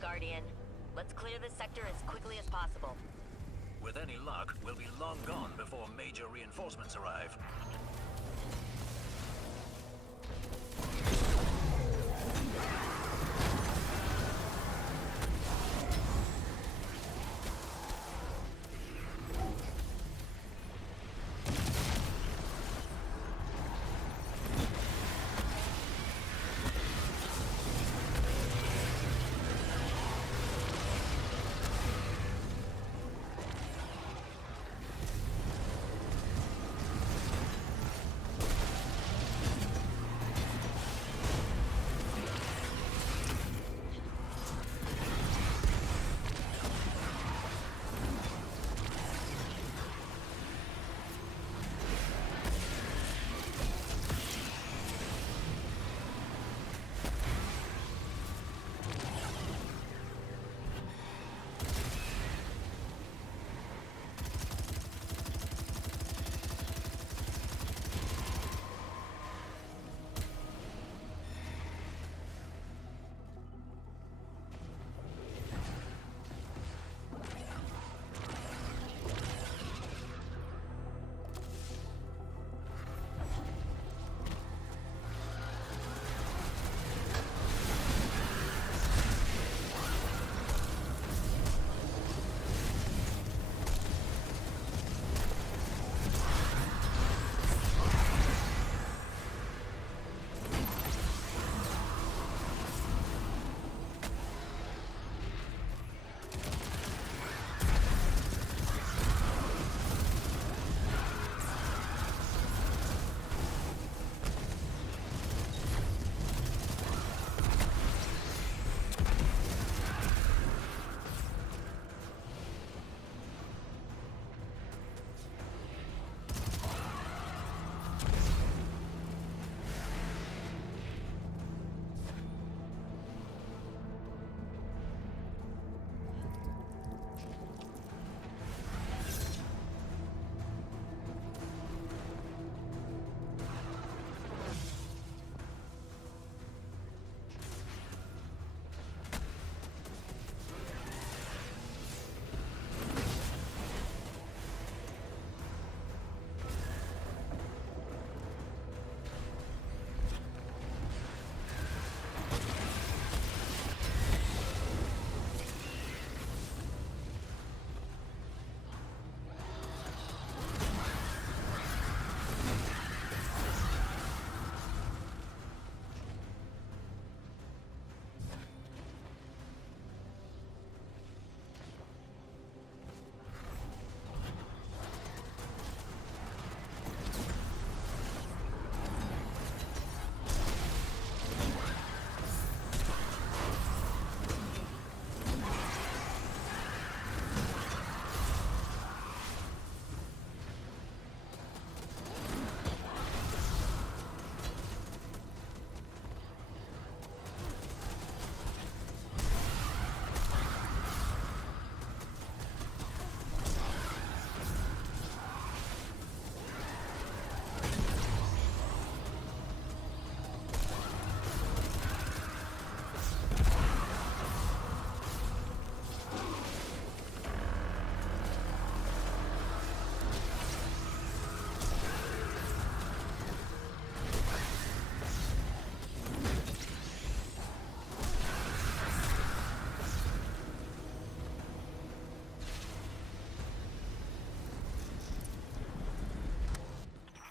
Guardian, let's clear this sector as quickly as possible. With any luck, we'll be long gone before major reinforcements arrive.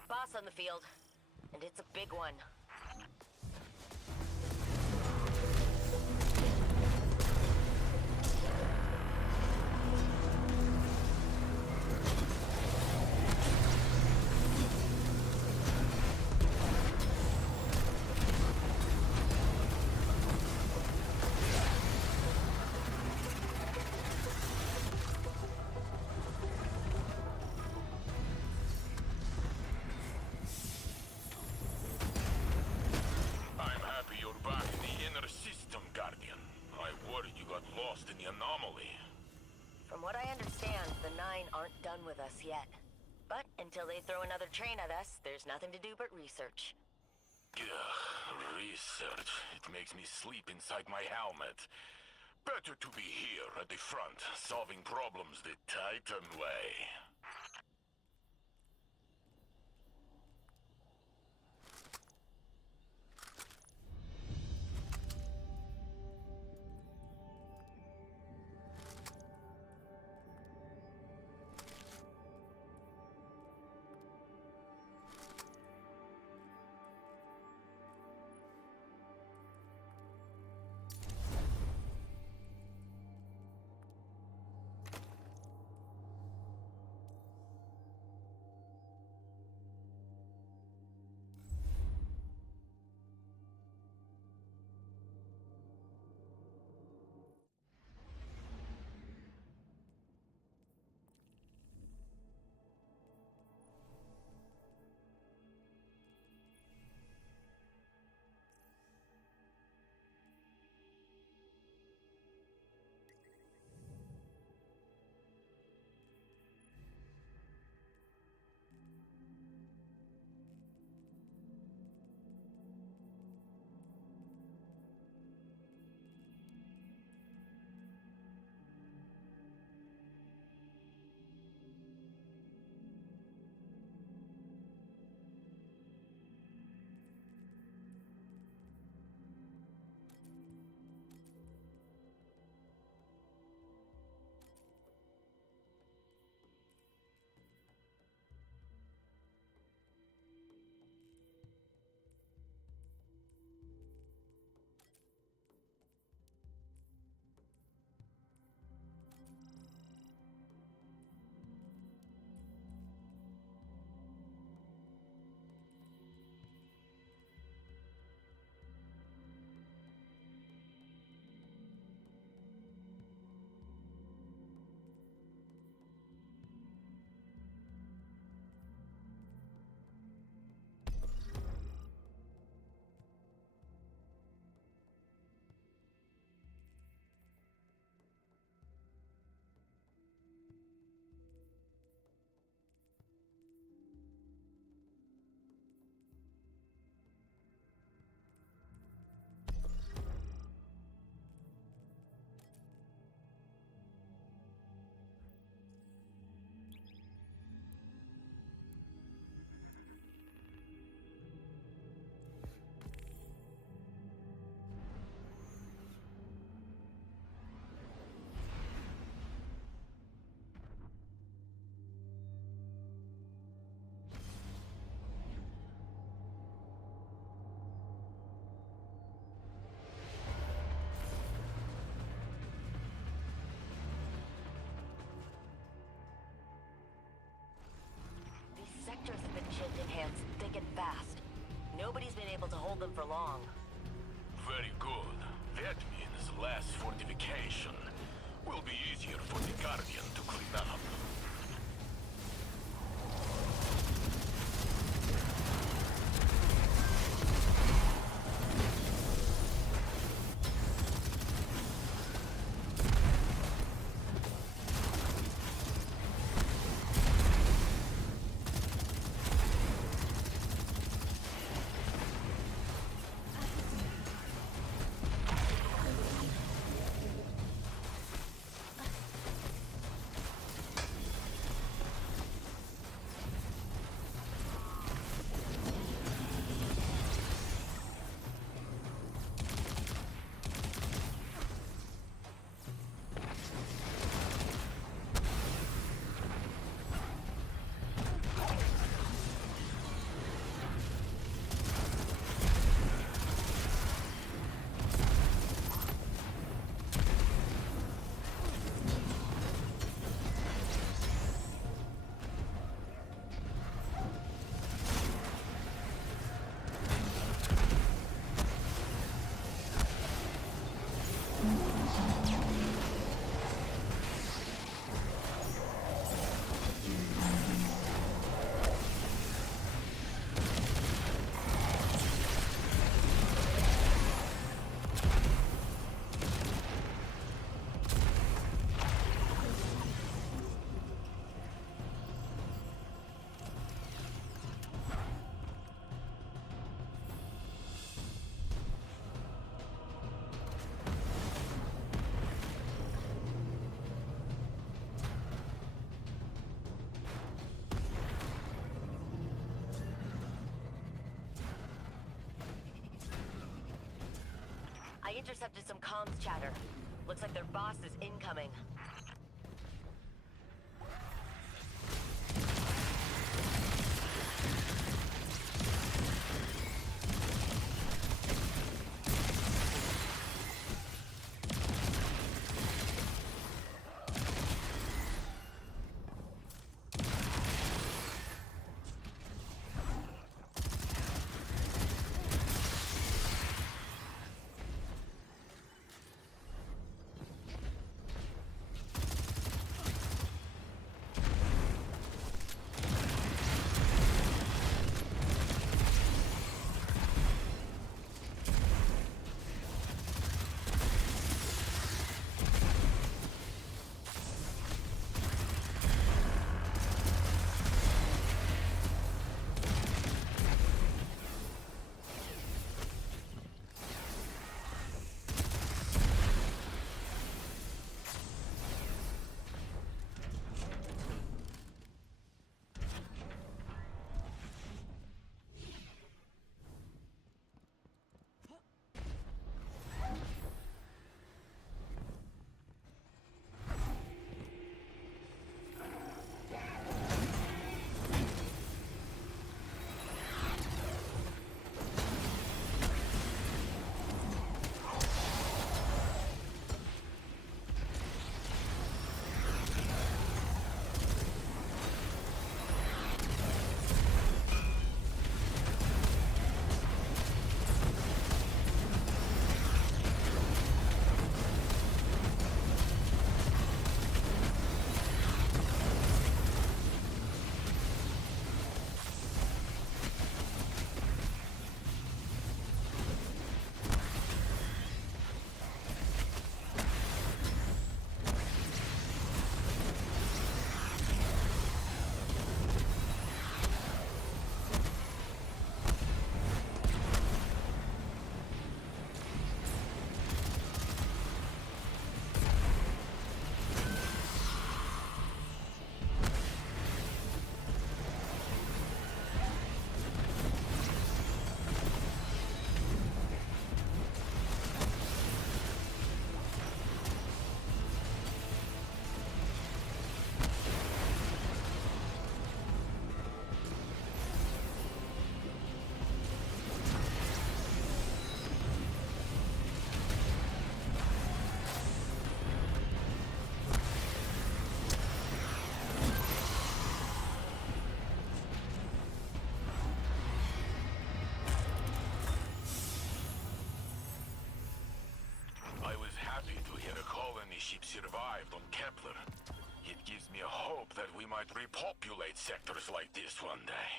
Boss on the field, and it's a big one. From what I understand, the Nine aren't done with us yet. But until they throw another train at us, there's nothing to do but research. Ugh, research. It makes me sleep inside my helmet. Better to be here at the front, solving problems the Titan way. Sectors have been chipped in hands thick and fast. Nobody's been able to hold them for long. Very good. That means less fortification. Will be easier for the Guardian to clean up. I intercepted some comms chatter. Looks like their boss is incoming. Ship survived on Kepler. It gives me a hope that we might repopulate sectors like this one day.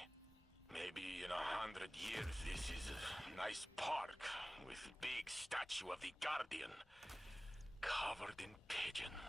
Maybe in 100 years this is a nice park with a big statue of the Guardian covered in pigeons.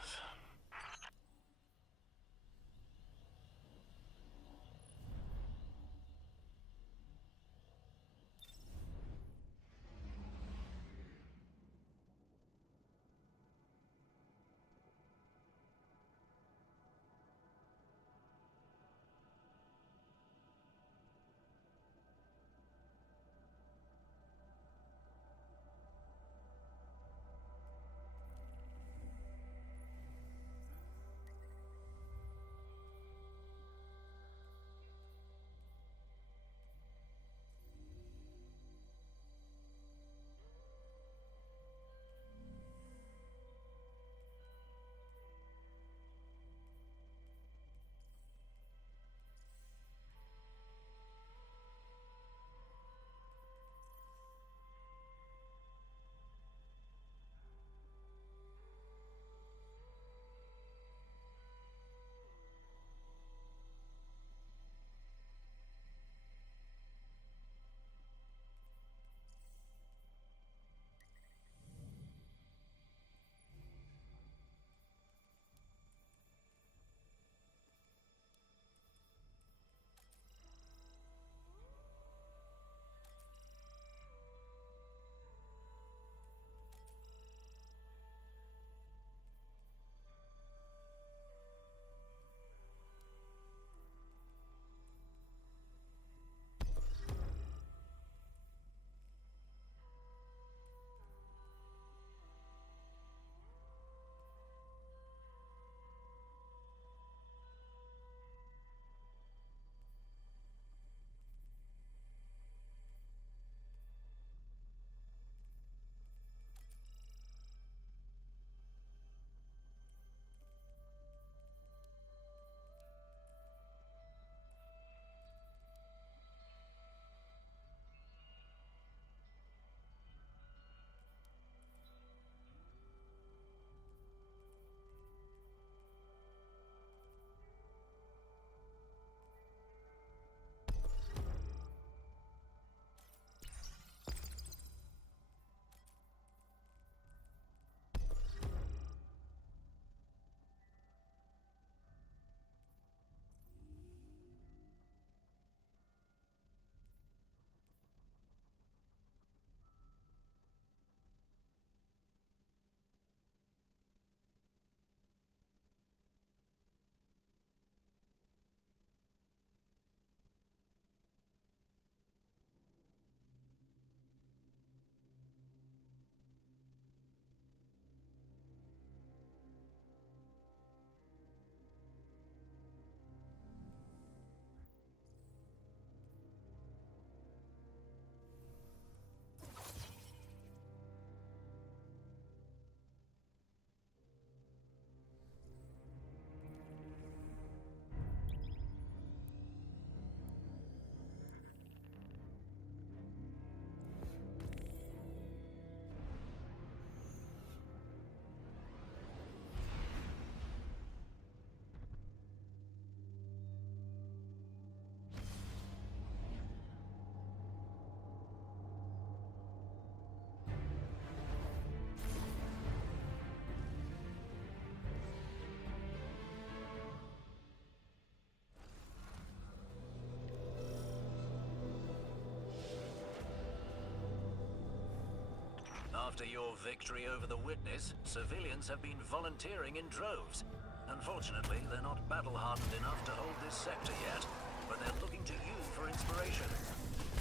After your victory over the Witness, civilians have been volunteering in droves. Unfortunately, they're not battle-hardened enough to hold this sector yet, but they're looking to you for inspiration.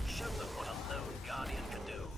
Show them what a lone Guardian can do.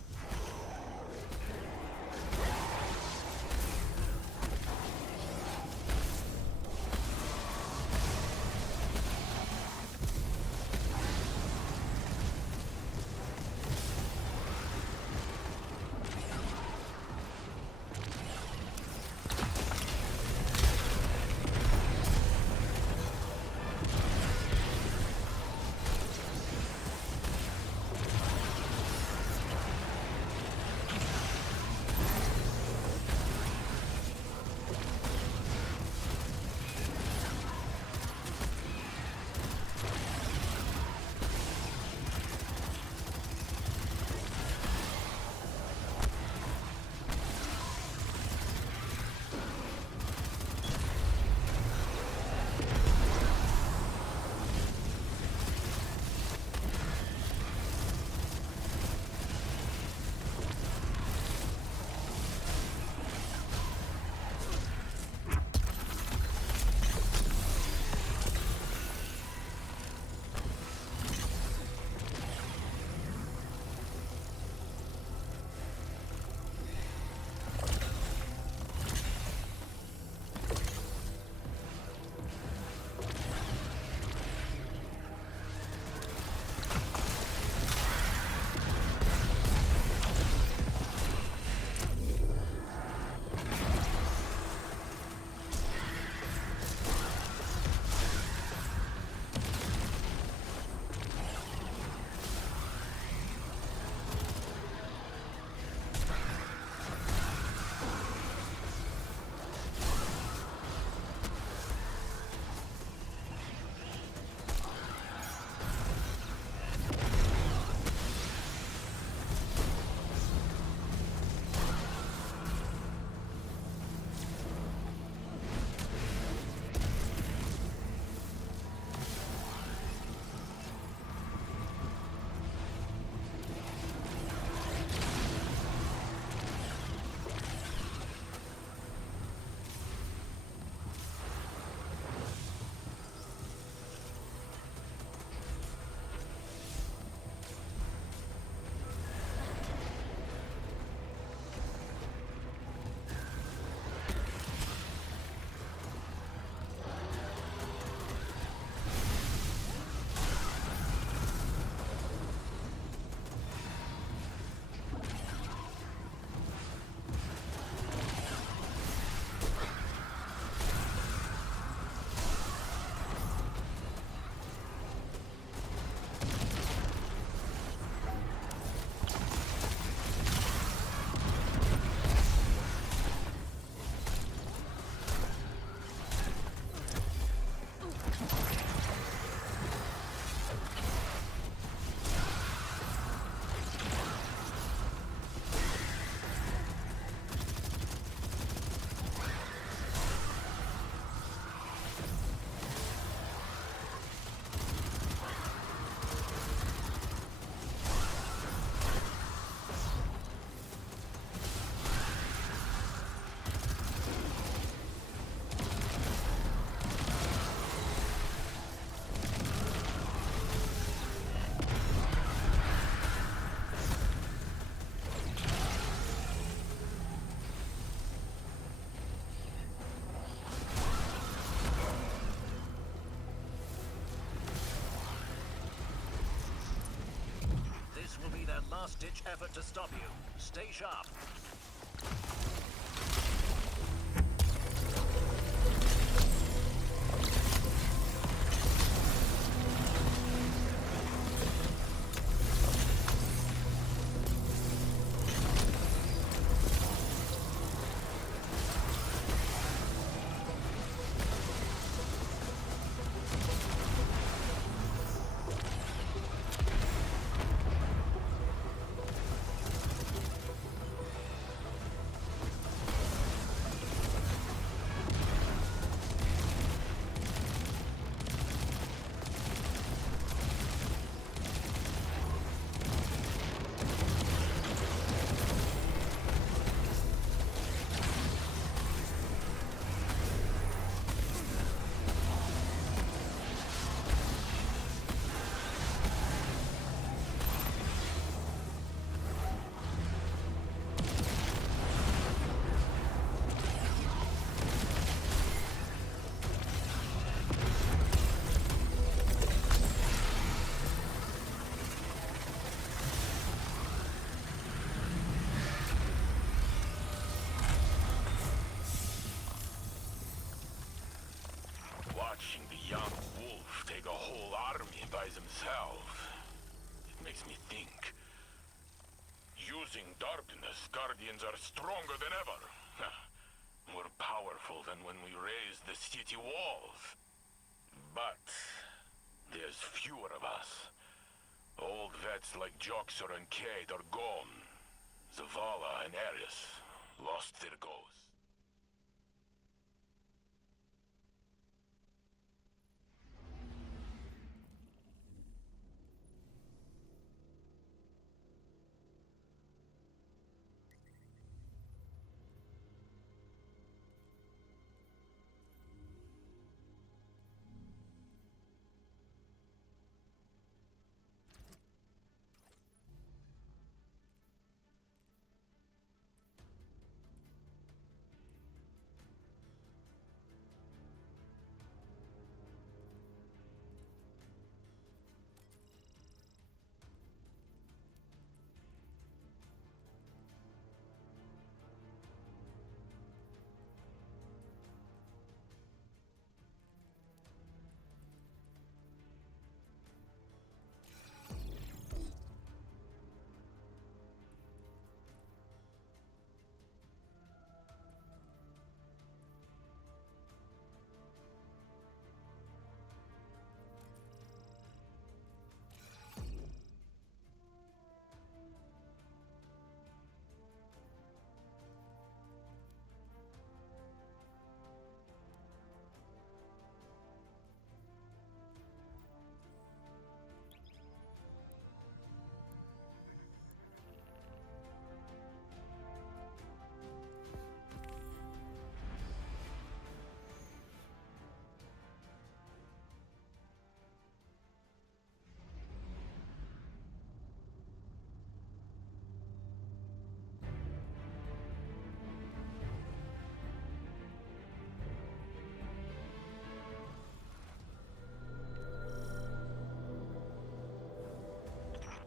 last-ditch effort to stop you. Stay sharp. guys themselves. It makes me think. Using darkness, Guardians are stronger than ever. More powerful than when we raised the city walls. But there's fewer of us. Old vets like Joxer and Kate are gone. Zavala and Ares lost their ghosts.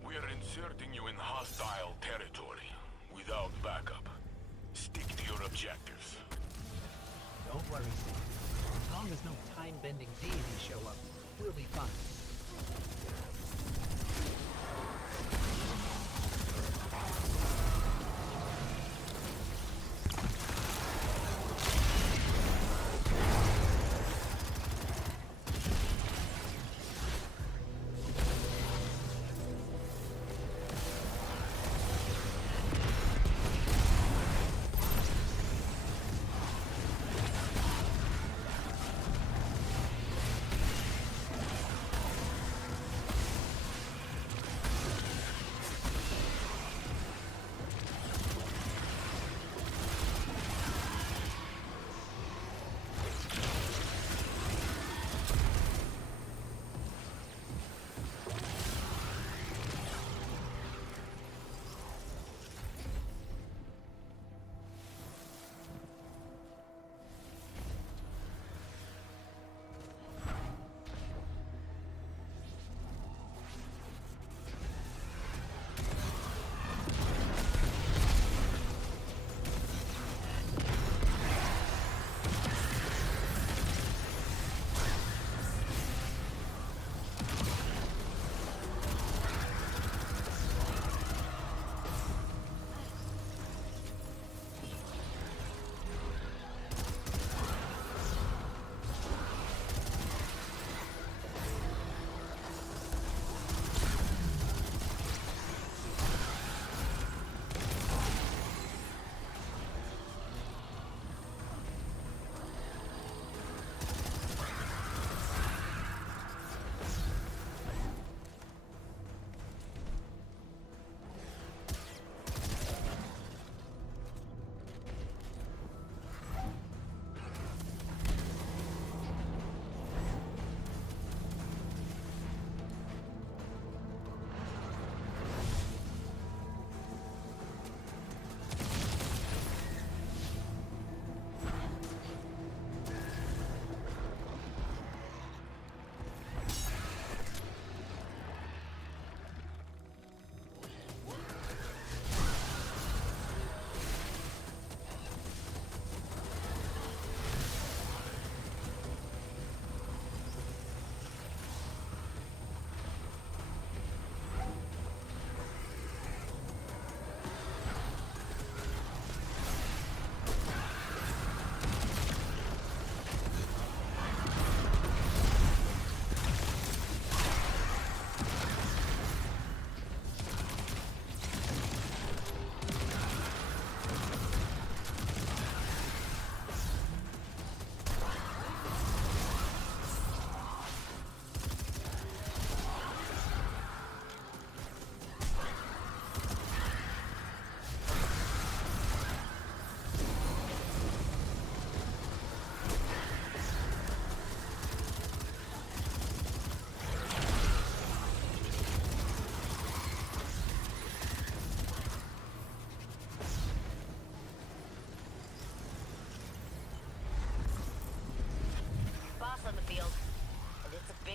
We're inserting you in hostile territory, without backup. Stick to your objectives. Don't worry, Sam. As long as no time-bending deities show up, we'll be fine.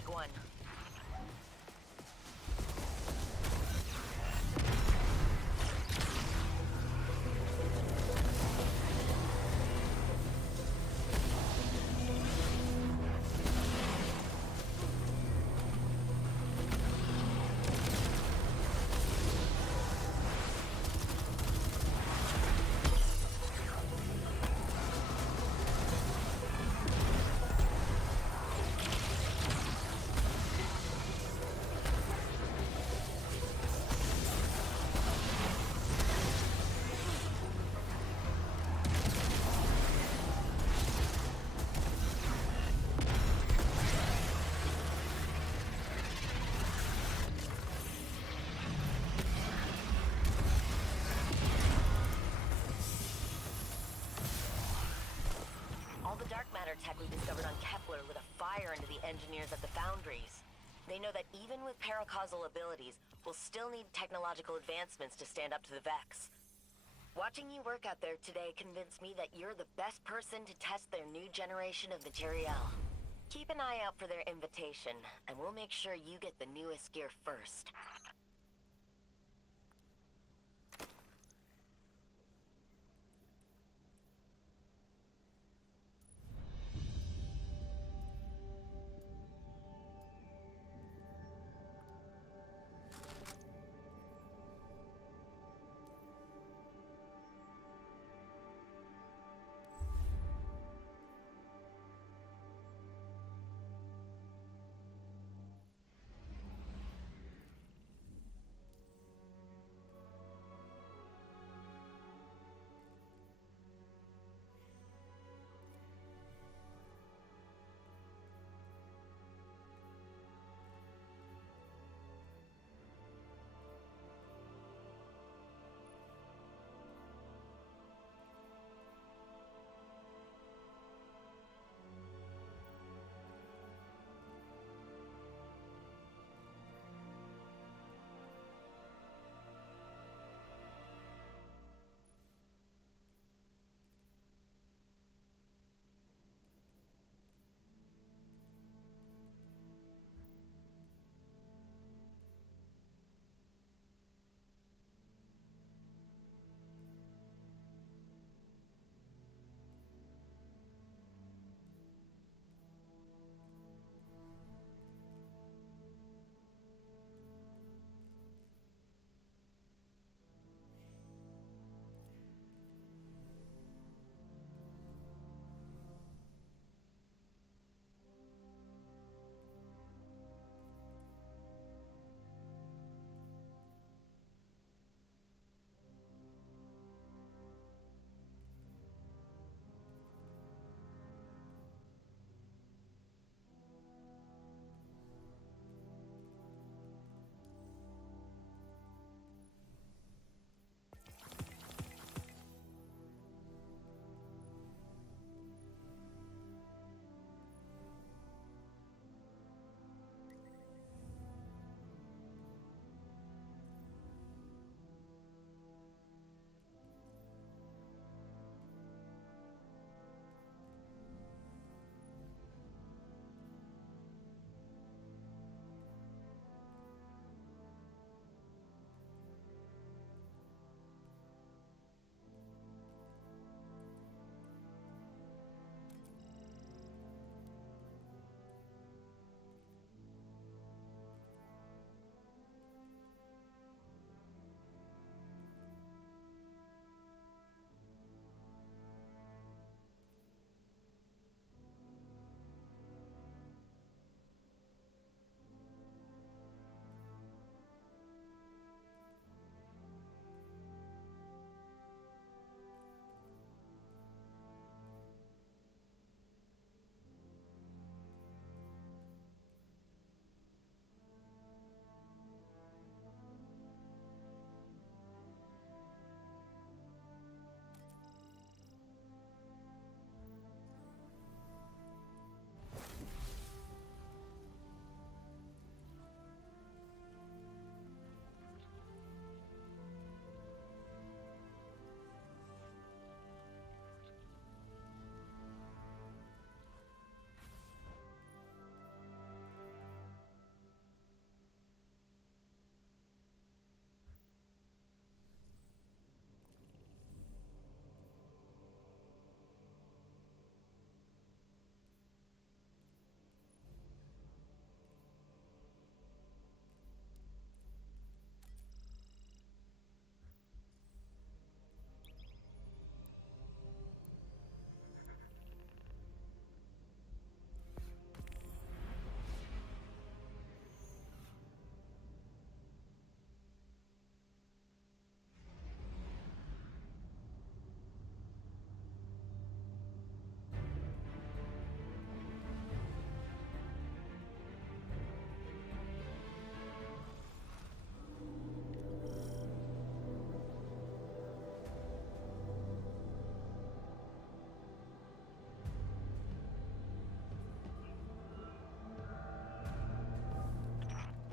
Take one. Tech we discovered on Kepler lit a fire into the engineers at the foundries. They know that even with paracausal abilities, we'll still need technological advancements to stand up to the Vex. Watching you work out there today convinced me that you're the best person to test their new generation of materiel. Keep an eye out for their invitation, and we'll make sure you get the newest gear first.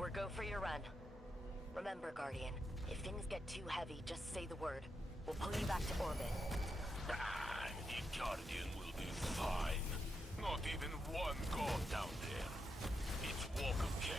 We're go for your run. Remember, Guardian, if things get too heavy, just say the word. We'll pull you back to orbit. Ah, the Guardian will be fine. Not even one god down there. It's walk of cake.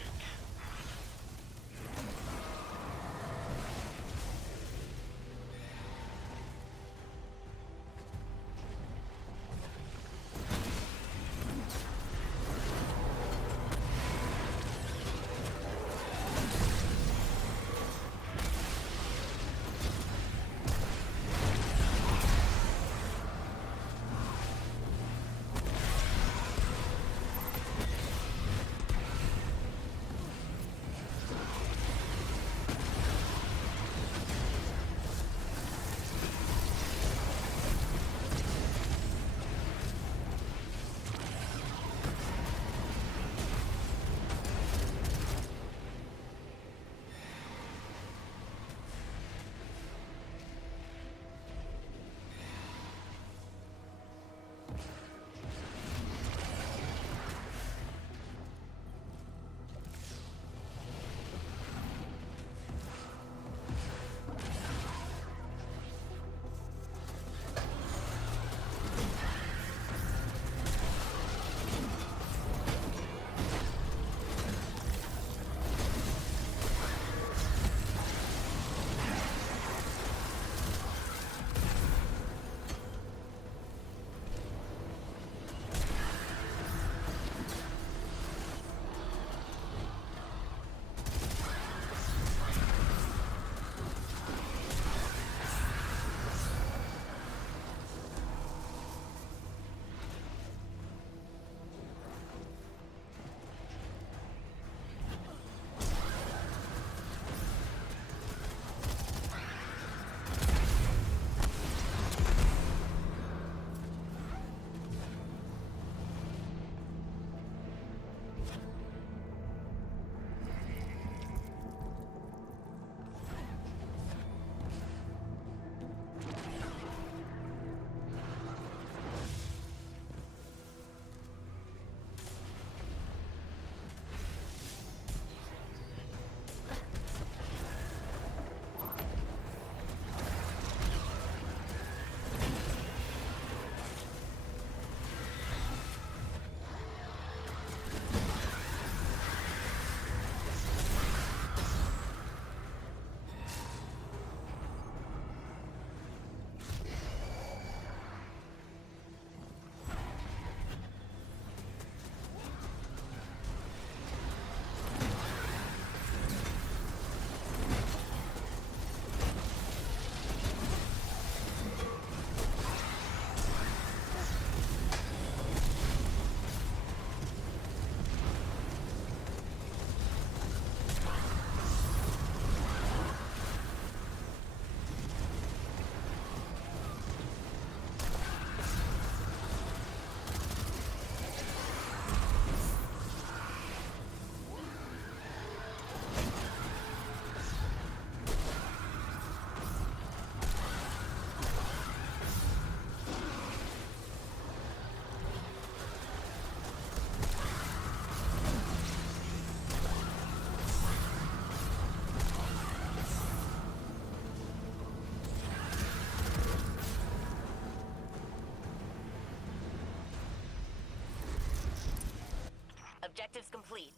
Objectives complete.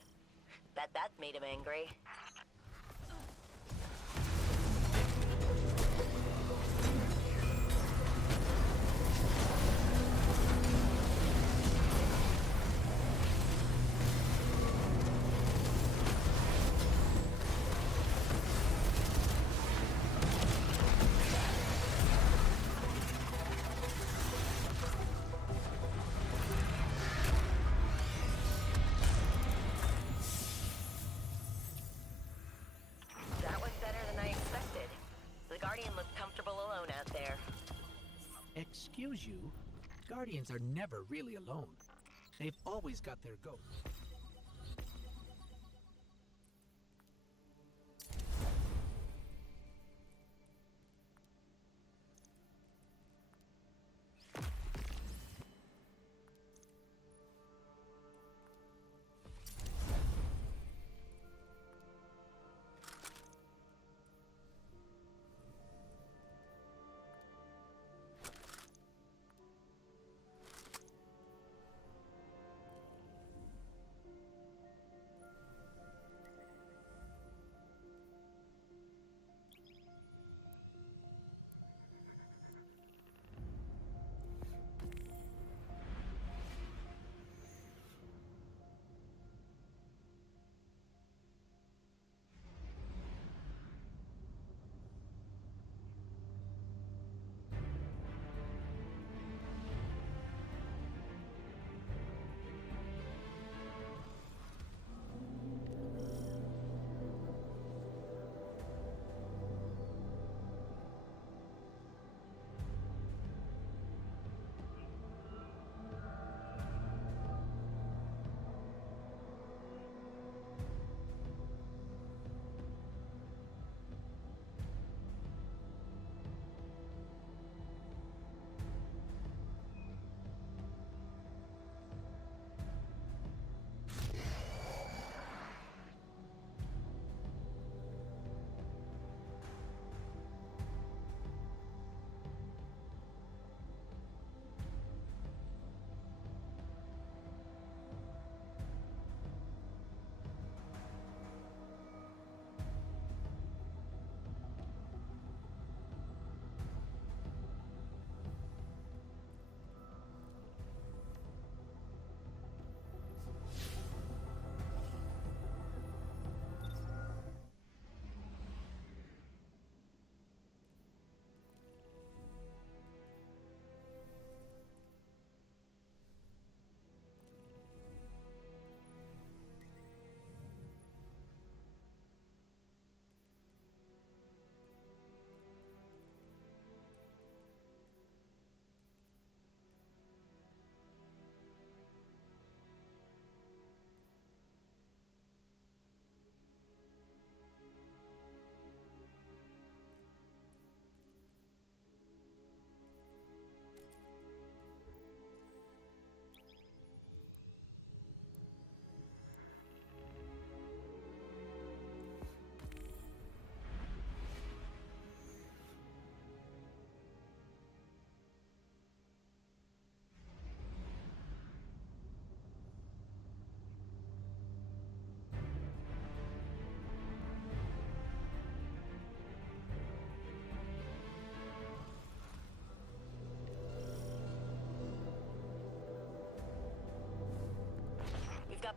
Bet that made him angry. That was better than I expected. The Guardian looked comfortable alone out there. Excuse you? Guardians are never really alone. They've always got their ghosts.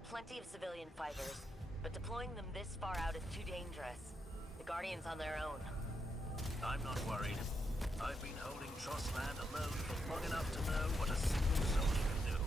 plenty of civilian fighters, but deploying them this far out is too dangerous. The Guardian's on their own. I'm not worried. I've been holding Trostland alone for long enough to know what a single soldier can do.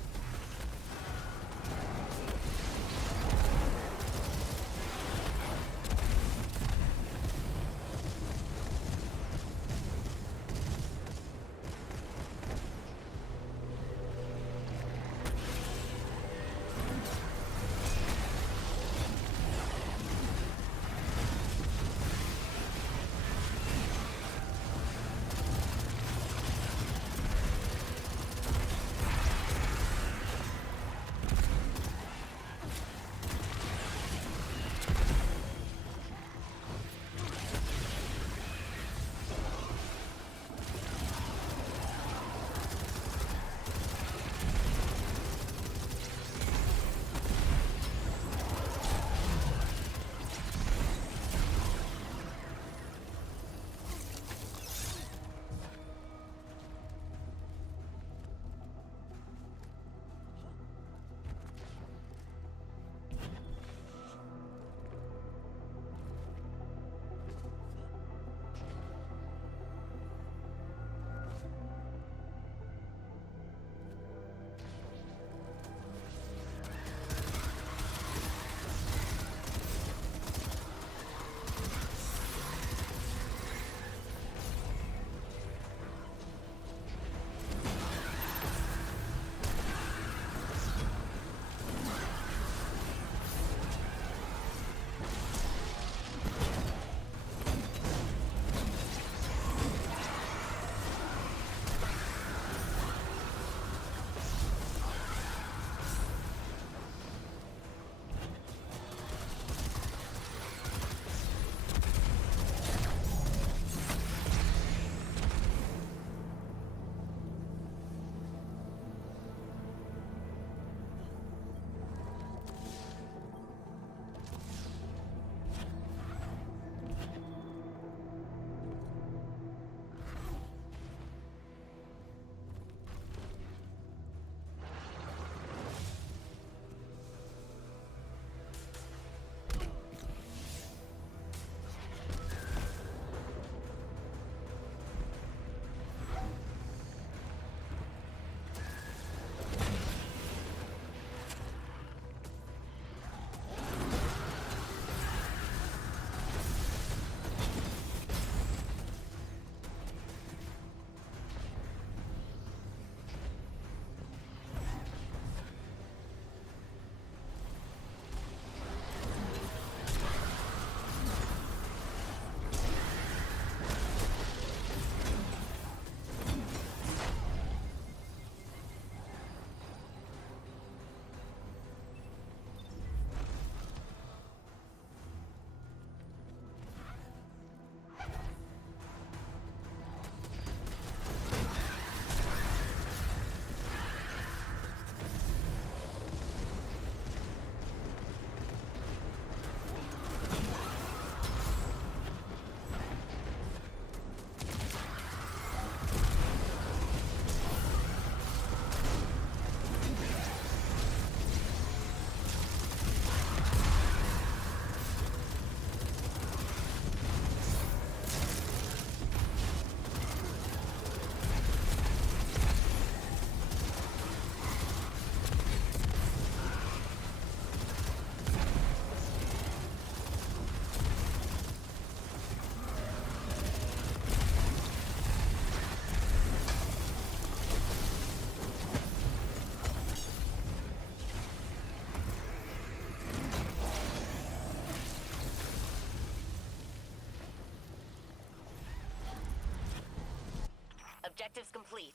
Objectives complete.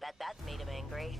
Bet that made him angry.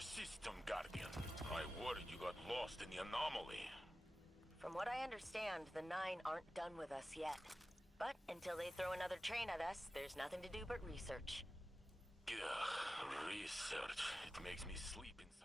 the system, Guardian. I worried you got lost in the anomaly. From what I understand, the Nine aren't done with us yet. But until they throw another train at us, there's nothing to do but research. Ugh, research. It makes me sleep inside.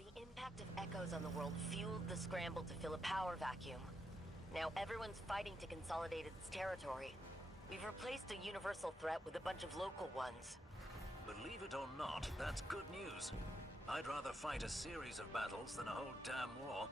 The impact of echoes on the world fueled the scramble to fill a power vacuum. Now everyone's fighting to consolidate its territory. We've replaced a universal threat with a bunch of local ones. Believe it or not, that's good news. I'd rather fight a series of battles than a whole damn war.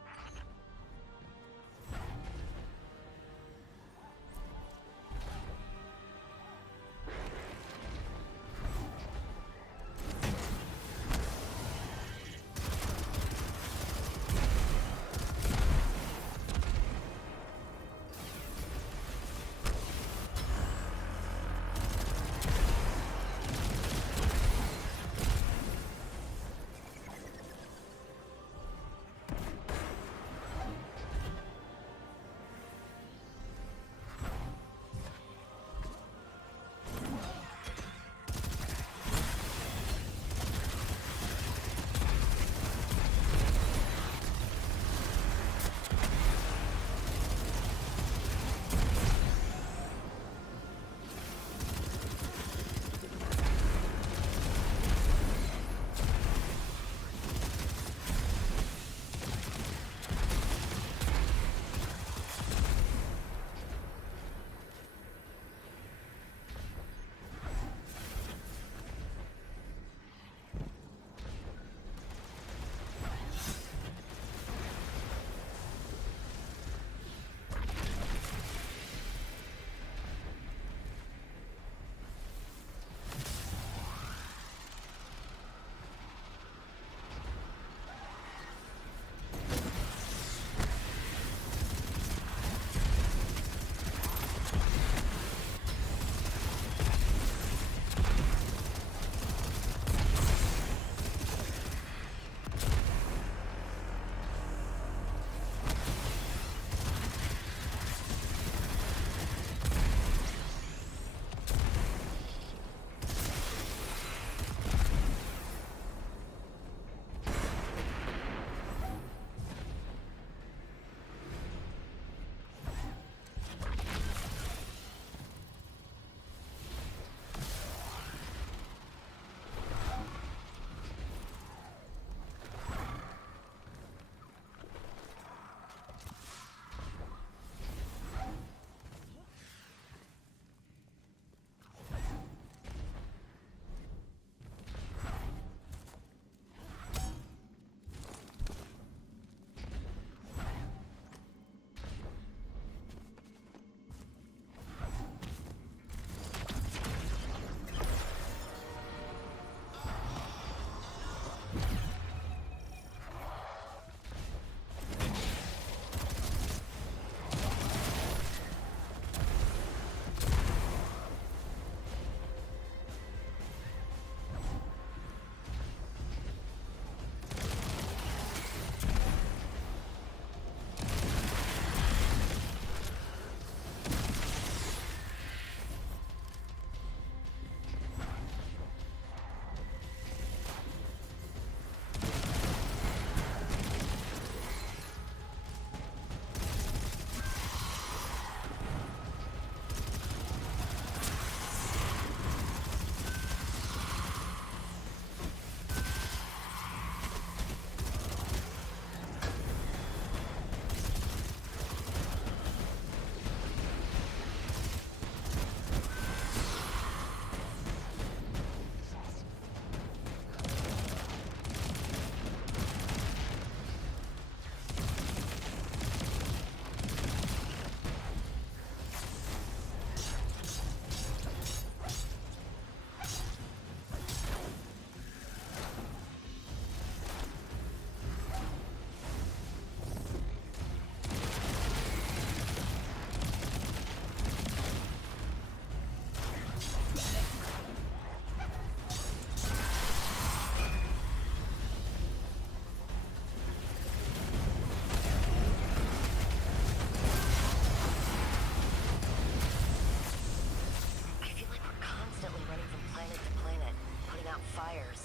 top fires.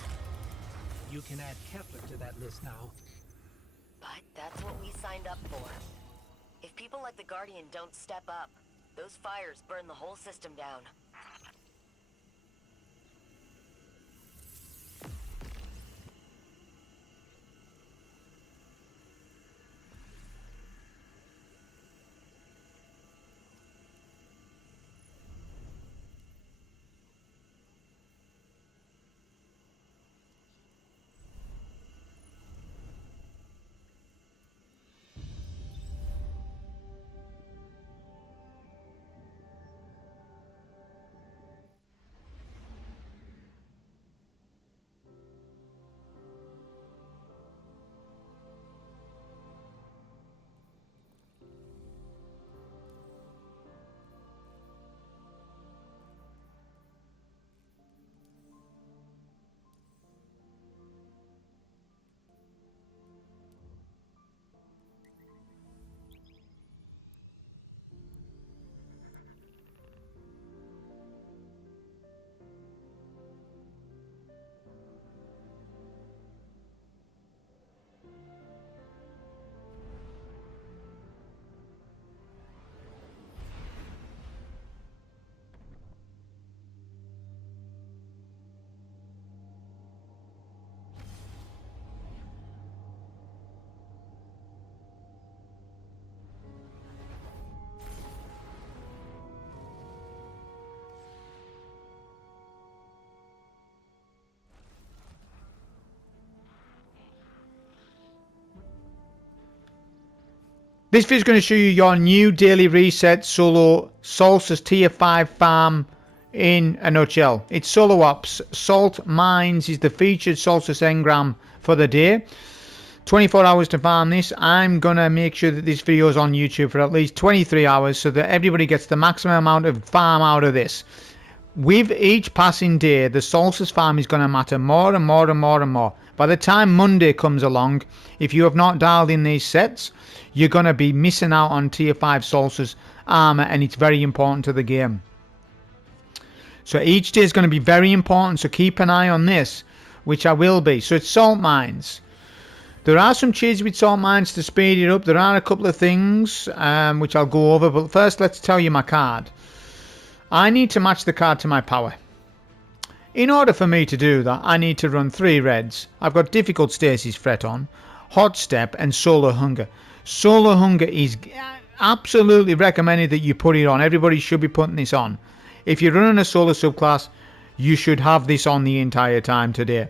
You can add Kepler to that list now. But that's what we signed up for. If people like the Guardian don't step up, those fires burn the whole system down. This video is going to show you your new daily reset solo Solstice tier 5 farm in a nutshell. It's solo ops. Salt Mines is the featured Solstice engram for the day. 24 hours to farm this. I'm going to make sure that this video is on YouTube for at least 23 hours so that everybody gets the maximum amount of farm out of this. With each passing day, the Solstice farm is going to matter more and more and more and more. By the time Monday comes along, if you have not dialed in these sets, you're going to be missing out on tier 5 Solstice armor, and it's very important to the game. So each day is going to be very important, so keep an eye on this, which I will be. So it's Salt Mines. There are some changes with Salt Mines to speed it up. There are a couple of things which I'll go over, but first let's tell you my card. I need to match the card to my power. In order for me to do that, I need to run 3 reds. I've got Difficult Stasis Fret on, Hot Step and Solar Hunger. Solar Hunger is absolutely recommended that you put it on. Everybody should be putting this on. If you're running a solar subclass, you should have this on the entire time today,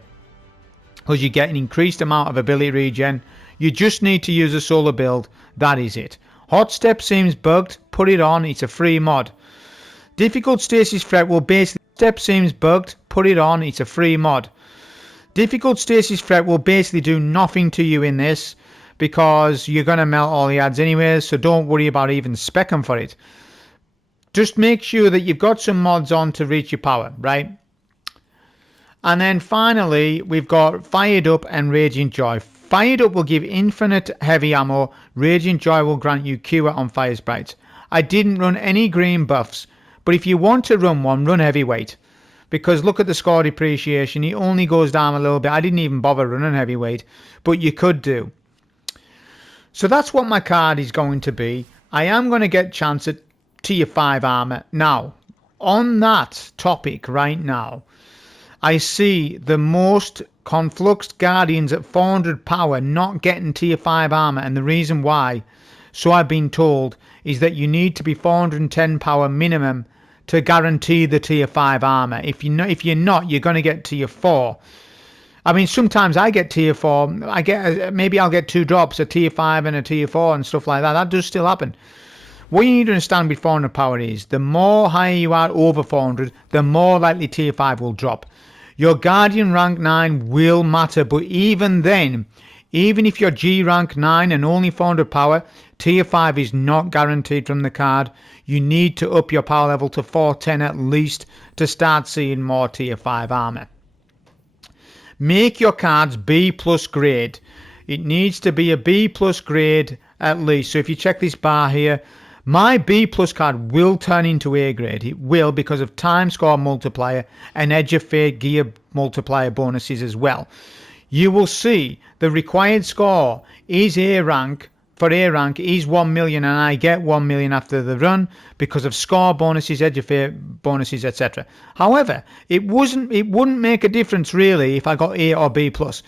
because you get an increased amount of ability regen. You just need to use a solar build. That is it. Hot Step seems bugged. Put it on. It's a free mod. Difficult Stasis Fret will basically... Step seems bugged. Put it on. It's a free mod. Difficult Stasis Fret will basically do nothing to you in this, because you're going to melt all the ads anyways, so don't worry about even speccing for it. Just make sure that you've got some mods on to reach your power, right? And then finally, we've got Fired Up and Radiant Joy. Fired Up will give infinite heavy ammo. Radiant Joy will grant you cure on fire sprites. I didn't run any green buffs, but if you want to run one, run heavyweight. Because look at the score depreciation, it only goes down a little bit. I didn't even bother running heavyweight, but you could do. So that's what my card is going to be. I am going to get chance at tier 5 armor. Now, on that topic right now, I see the most confluxed Guardians at 400 power not getting tier 5 armor, and the reason why, so I've been told, is that you need to be 410 power minimum to guarantee the tier 5 armor. If you're not, you're going to get tier 4. I mean, sometimes I get tier 4. Maybe I'll get 2 drops, a tier 5 and a tier 4 and stuff like that. That does still happen. What you need to understand with 400 power is, the more higher you are over 400, the more likely tier 5 will drop. Your Guardian rank 9 will matter, but even then, even if you're G rank 9 and only 400 power, tier 5 is not guaranteed from the card. You need to up your power level to 410 at least to start seeing more tier 5 armor. Make your cards B+ grade. It needs to be a B+ grade at least. So if you check this bar here, My B plus card will turn into A grade. It will, because of time score multiplier and Edge of Fate gear multiplier bonuses as well. You will see the required score is A rank. For A rank is 1 million, and I get 1 million after the run because of score bonuses, Edge of Fate bonuses, etc. However, it wouldn't make a difference really if I got A or B plus.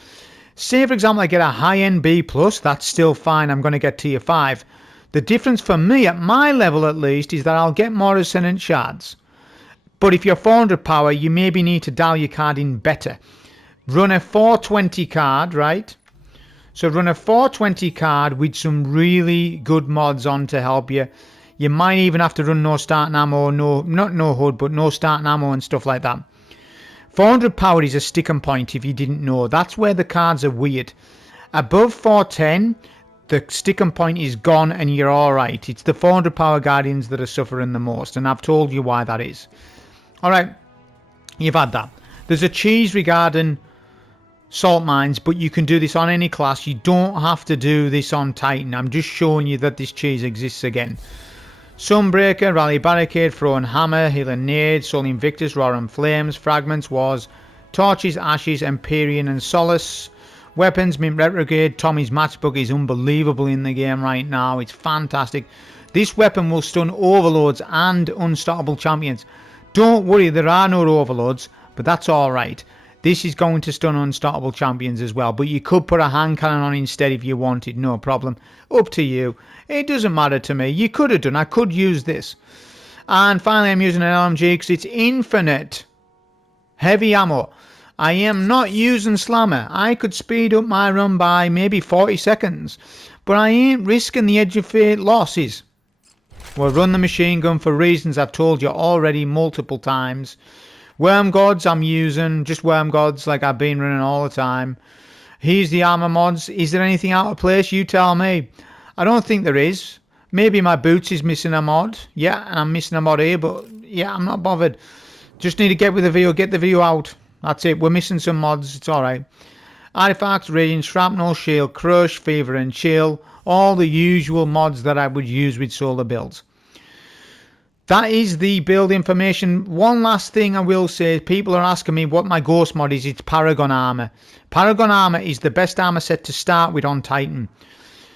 Say for example I get a high-end B plus, that's still fine. I'm going to get tier 5. The difference for me at my level at least is that I'll get more Ascendant Shards. But if you're 400 power, you maybe need to dial your card in better. Run a 420 card, right? So run a 420 card with some really good mods on to help you. You might even have to run no starting ammo, not no HUD, but no starting ammo and stuff like that. 400 power is a sticking point if you didn't know. That's where the cards are weird. Above 410, the sticking point is gone and you're alright. It's the 400 power Guardians that are suffering the most, and I've told you why that is. Alright, you've had that. There's a cheese regarding salt mines, but you can do this on any class. You don't have to do this on Titan. I'm just showing you that this cheese exists again. Sunbreaker, Rally Barricade, Throwing Hammer, Healing Nade, Soul Invictus, Roaring Flames, Fragments, Wars, Torches, Ashes, Empyrean and Solace. Weapons, Mint Retrograde. Tommy's Matchbook is unbelievable in the game right now. It's fantastic. This weapon will stun overloads and unstoppable champions. Don't worry, there are no overloads, but that's alright. This is going to stun unstoppable champions as well, but you could put a hand cannon on instead if you wanted, no problem. Up to you. It doesn't matter to me. You could have done. I could use this. And finally, I'm using an LMG because it's infinite heavy ammo. I am not using Slammer. I could speed up my run by maybe 40 seconds, but I ain't risking the Edge of Fate losses. We'll run the machine gun for reasons I've told you already multiple times. Worm Gods I'm using, just Worm Gods like I've been running all the time. Here's the armor mods. Is there anything out of place? You tell me. I don't think there is. Maybe my boots is missing a mod. Yeah, and I'm missing a mod here, but yeah, I'm not bothered. Just need to get with the video, get the video out. That's it. We're missing some mods. It's alright. Artifacts, Radiant, Shrapnel, Shield, Crush, Fever and Chill. All the usual mods that I would use with solar builds. That is the build information. One last thing I will say. People are asking me what my ghost mod is. It's Paragon Armor. Paragon Armor is the best armor set to start with on Titan.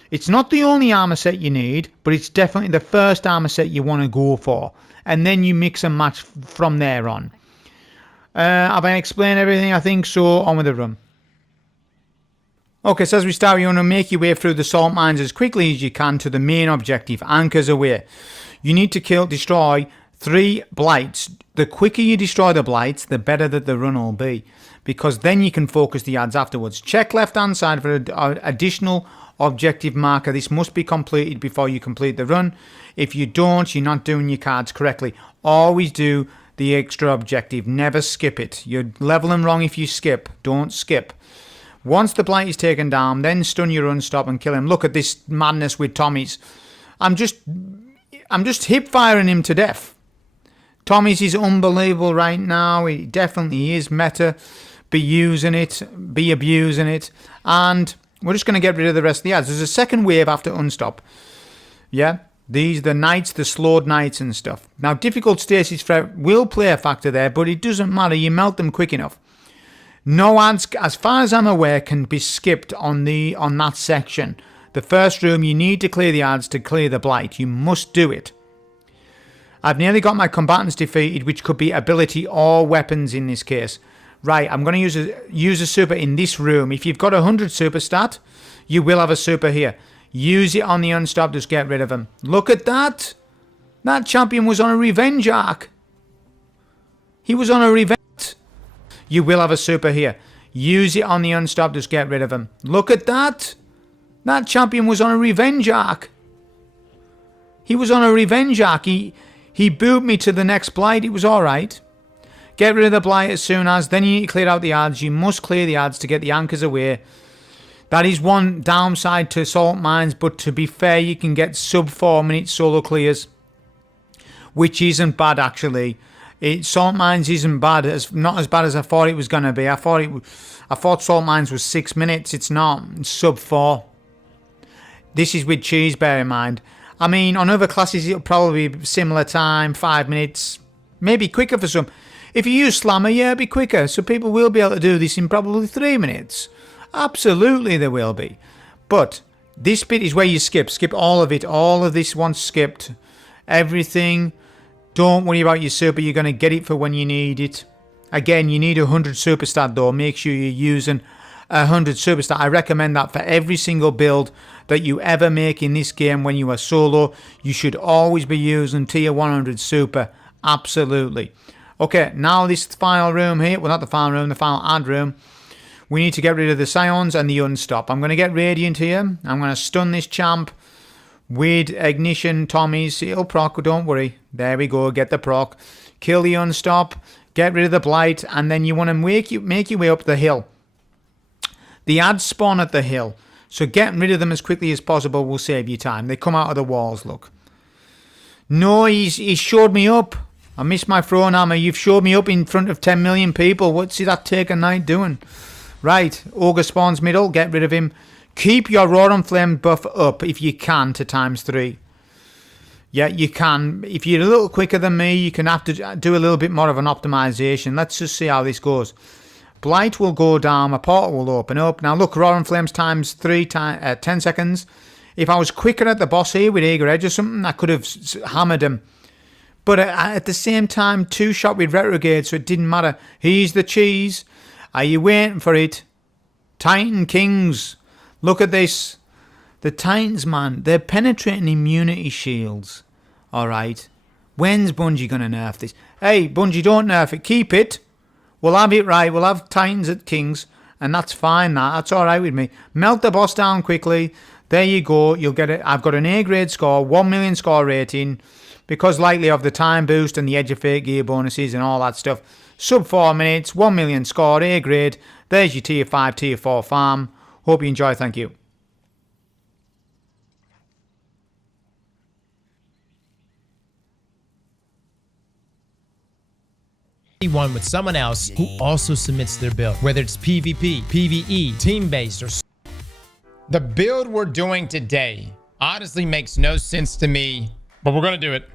It's not the only armor set you need, but it's definitely the first armor set you want to go for. And then you mix and match from there on. Have I explained everything? I think so. On with the run. Okay, so as we start, you want to make your way through the salt mines as quickly as you can to the main objective, Anchors Away. You need to destroy 3 blights. The quicker you destroy the blights, the better that the run will be, because then you can focus the ads afterwards. Check left hand side for an additional objective marker. This must be completed before you complete the run. If you don't, you're not doing your cards correctly. Always do the extra objective. Never skip it. You're leveling wrong if you skip. Don't skip. Once the blight is taken down, then stun your unstop and kill him. Look at this madness with Tommy's. I'm just hip firing him to death. Tommy's is unbelievable right now. It definitely is meta. Be using it, be abusing it, and we're just going to get rid of the rest of the ads. There's a second wave after unstop. Yeah, these the knights, the slowed knights and stuff. Now, difficult stasis threat will play a factor there, but it doesn't matter. You melt them quick enough. No ads, as far as I'm aware, can be skipped on that section. The first room, you need to clear the ads to clear the blight. You must do it. I've nearly got my combatants defeated, which could be ability or weapons in this case. Right, I'm going to use a super in this room. If you've got 100 super stat, you will have a super here. Use it on the unstop, just get rid of him. Look at that. That champion was on a revenge arc. He was on a revenge. You will have a super here. Use it on the unstop, just get rid of him. Look at that. That champion was on a revenge arc. He was on a revenge arc. He booted me to the next blight. It was alright. Get rid of the blight as soon as. Then you need to clear out the ads. You must clear the ads to get the anchors away. That is one downside to salt mines, but to be fair, you can get sub 4 minute solo clears, which isn't bad actually. Salt mines isn't bad. It's not as bad as I thought it was going to be. I thought salt mines was 6 minutes. It's not. It's sub 4. This is with cheese, bear in mind. I mean, on other classes, it'll probably be similar time, 5 minutes, maybe quicker for some. If you use Slammer, yeah, it'll be quicker. So people will be able to do this in probably 3 minutes. Absolutely, there will be. But this bit is where you skip. Skip all of it. All of this once skipped. Everything. Don't worry about your super. You're going to get it for when you need it. Again, you need 100 superstat though. Make sure you're using 100 superstar. I recommend that for every single build that you ever make in this game when you are solo. You should always be using tier 100 super. Absolutely. Okay, now this final room here. Well, not the final room, the final ad room. We need to get rid of the Scions and the Unstop. I'm going to get Radiant here. I'm going to stun this champ with Ignition Tommies. It'll proc, don't worry. There we go, get the proc. Kill the Unstop. Get rid of the Blight. And then you want to make your way up the hill. The ads spawn at the hill, so getting rid of them as quickly as possible will save you time. They come out of the walls, look. No, he's showed me up. I missed my throwing hammer. You've showed me up in front of 10 million people. What's that Taken Knight doing? Right, Ogre spawns middle, get rid of him. Keep your Roaring Flame buff up if you can to ×3. Yeah, you can. If you're a little quicker than me, you can have to do a little bit more of an optimization. Let's just see how this goes. Blight will go down, a portal will open up. Now look, Roaring Flames ×3, 10 seconds. If I was quicker at the boss here with Eager Edge or something, I could have hammered him. But at the same time, 2-shot with Retrograde, so it didn't matter. He's the cheese. Are you waiting for it? Titan Kings. Look at this. The Titans, man, they're penetrating immunity shields. Alright. When's Bungie going to nerf this? Hey, Bungie, don't nerf it. Keep it. We'll have it right. We'll have Titans at Kings. And that's fine. That's alright with me. Melt the boss down quickly. There you go. You'll get it. I've got an A grade score. 1 million score rating. Because likely of the time boost and the Edge of Fate gear bonuses and all that stuff. Sub 4 minutes. 1 million score. A grade. There's your tier 5, tier 4 farm. Hope you enjoy. Thank you. One with someone else who also submits their build, whether it's PvP, PvE, team-based, or... The build we're doing today honestly makes no sense to me, but we're going to do it.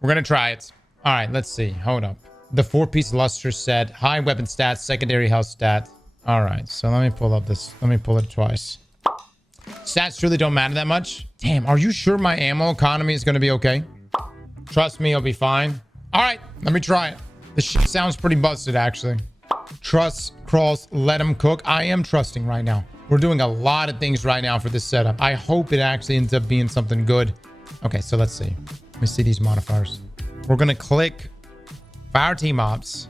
We're going to try it. All right, let's see. Hold up. The 4-piece luster set, high weapon stats, secondary health stat. All right, so let me pull up this. Let me pull it twice. Stats really don't matter that much. Damn, are you sure my ammo economy is going to be okay? Trust me, it'll be fine. All right, let me try it. This shit sounds pretty busted, actually. Trust, crawls, let him cook. I am trusting right now. We're doing a lot of things right now for this setup. I hope it actually ends up being something good. Okay, so let's see. Let me see these modifiers. We're going to click Fire Team Ops,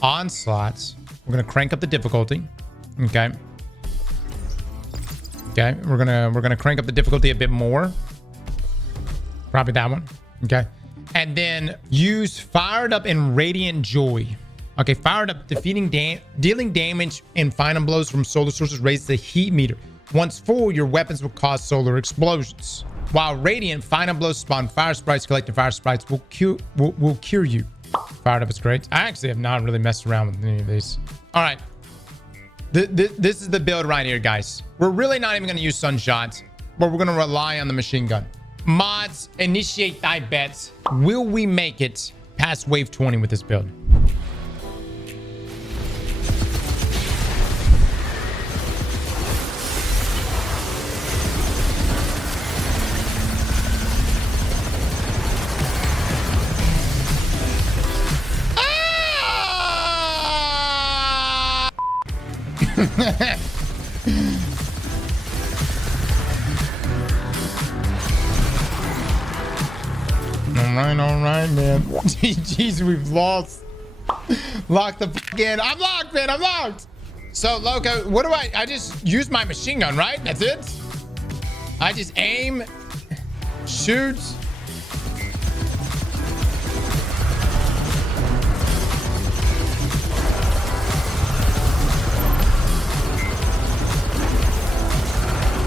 Onslaughts. We're going to crank up the difficulty. Okay. Okay, we're gonna crank up the difficulty a bit more. Probably that one. Okay. And then use Fired Up and Radiant Joy. Okay, Fired Up, dealing damage and final blows from solar sources raises the heat meter. Once full, your weapons will cause solar explosions. While Radiant, final blows spawn fire sprites. Collecting fire sprites will cure you. Fired Up is great. I actually have not really messed around with any of these. All right. This is the build right here, guys. We're really not even going to use Sunshots, but we're going to rely on the machine gun. Mods, initiate thy bets. Will we make it past wave 20 with this build? All right, man. Jeez, we've lost. Lock the fuck in. I'm locked, man. I'm locked. So, Loco, what do I just use my machine gun, right? That's it? I just aim, shoot.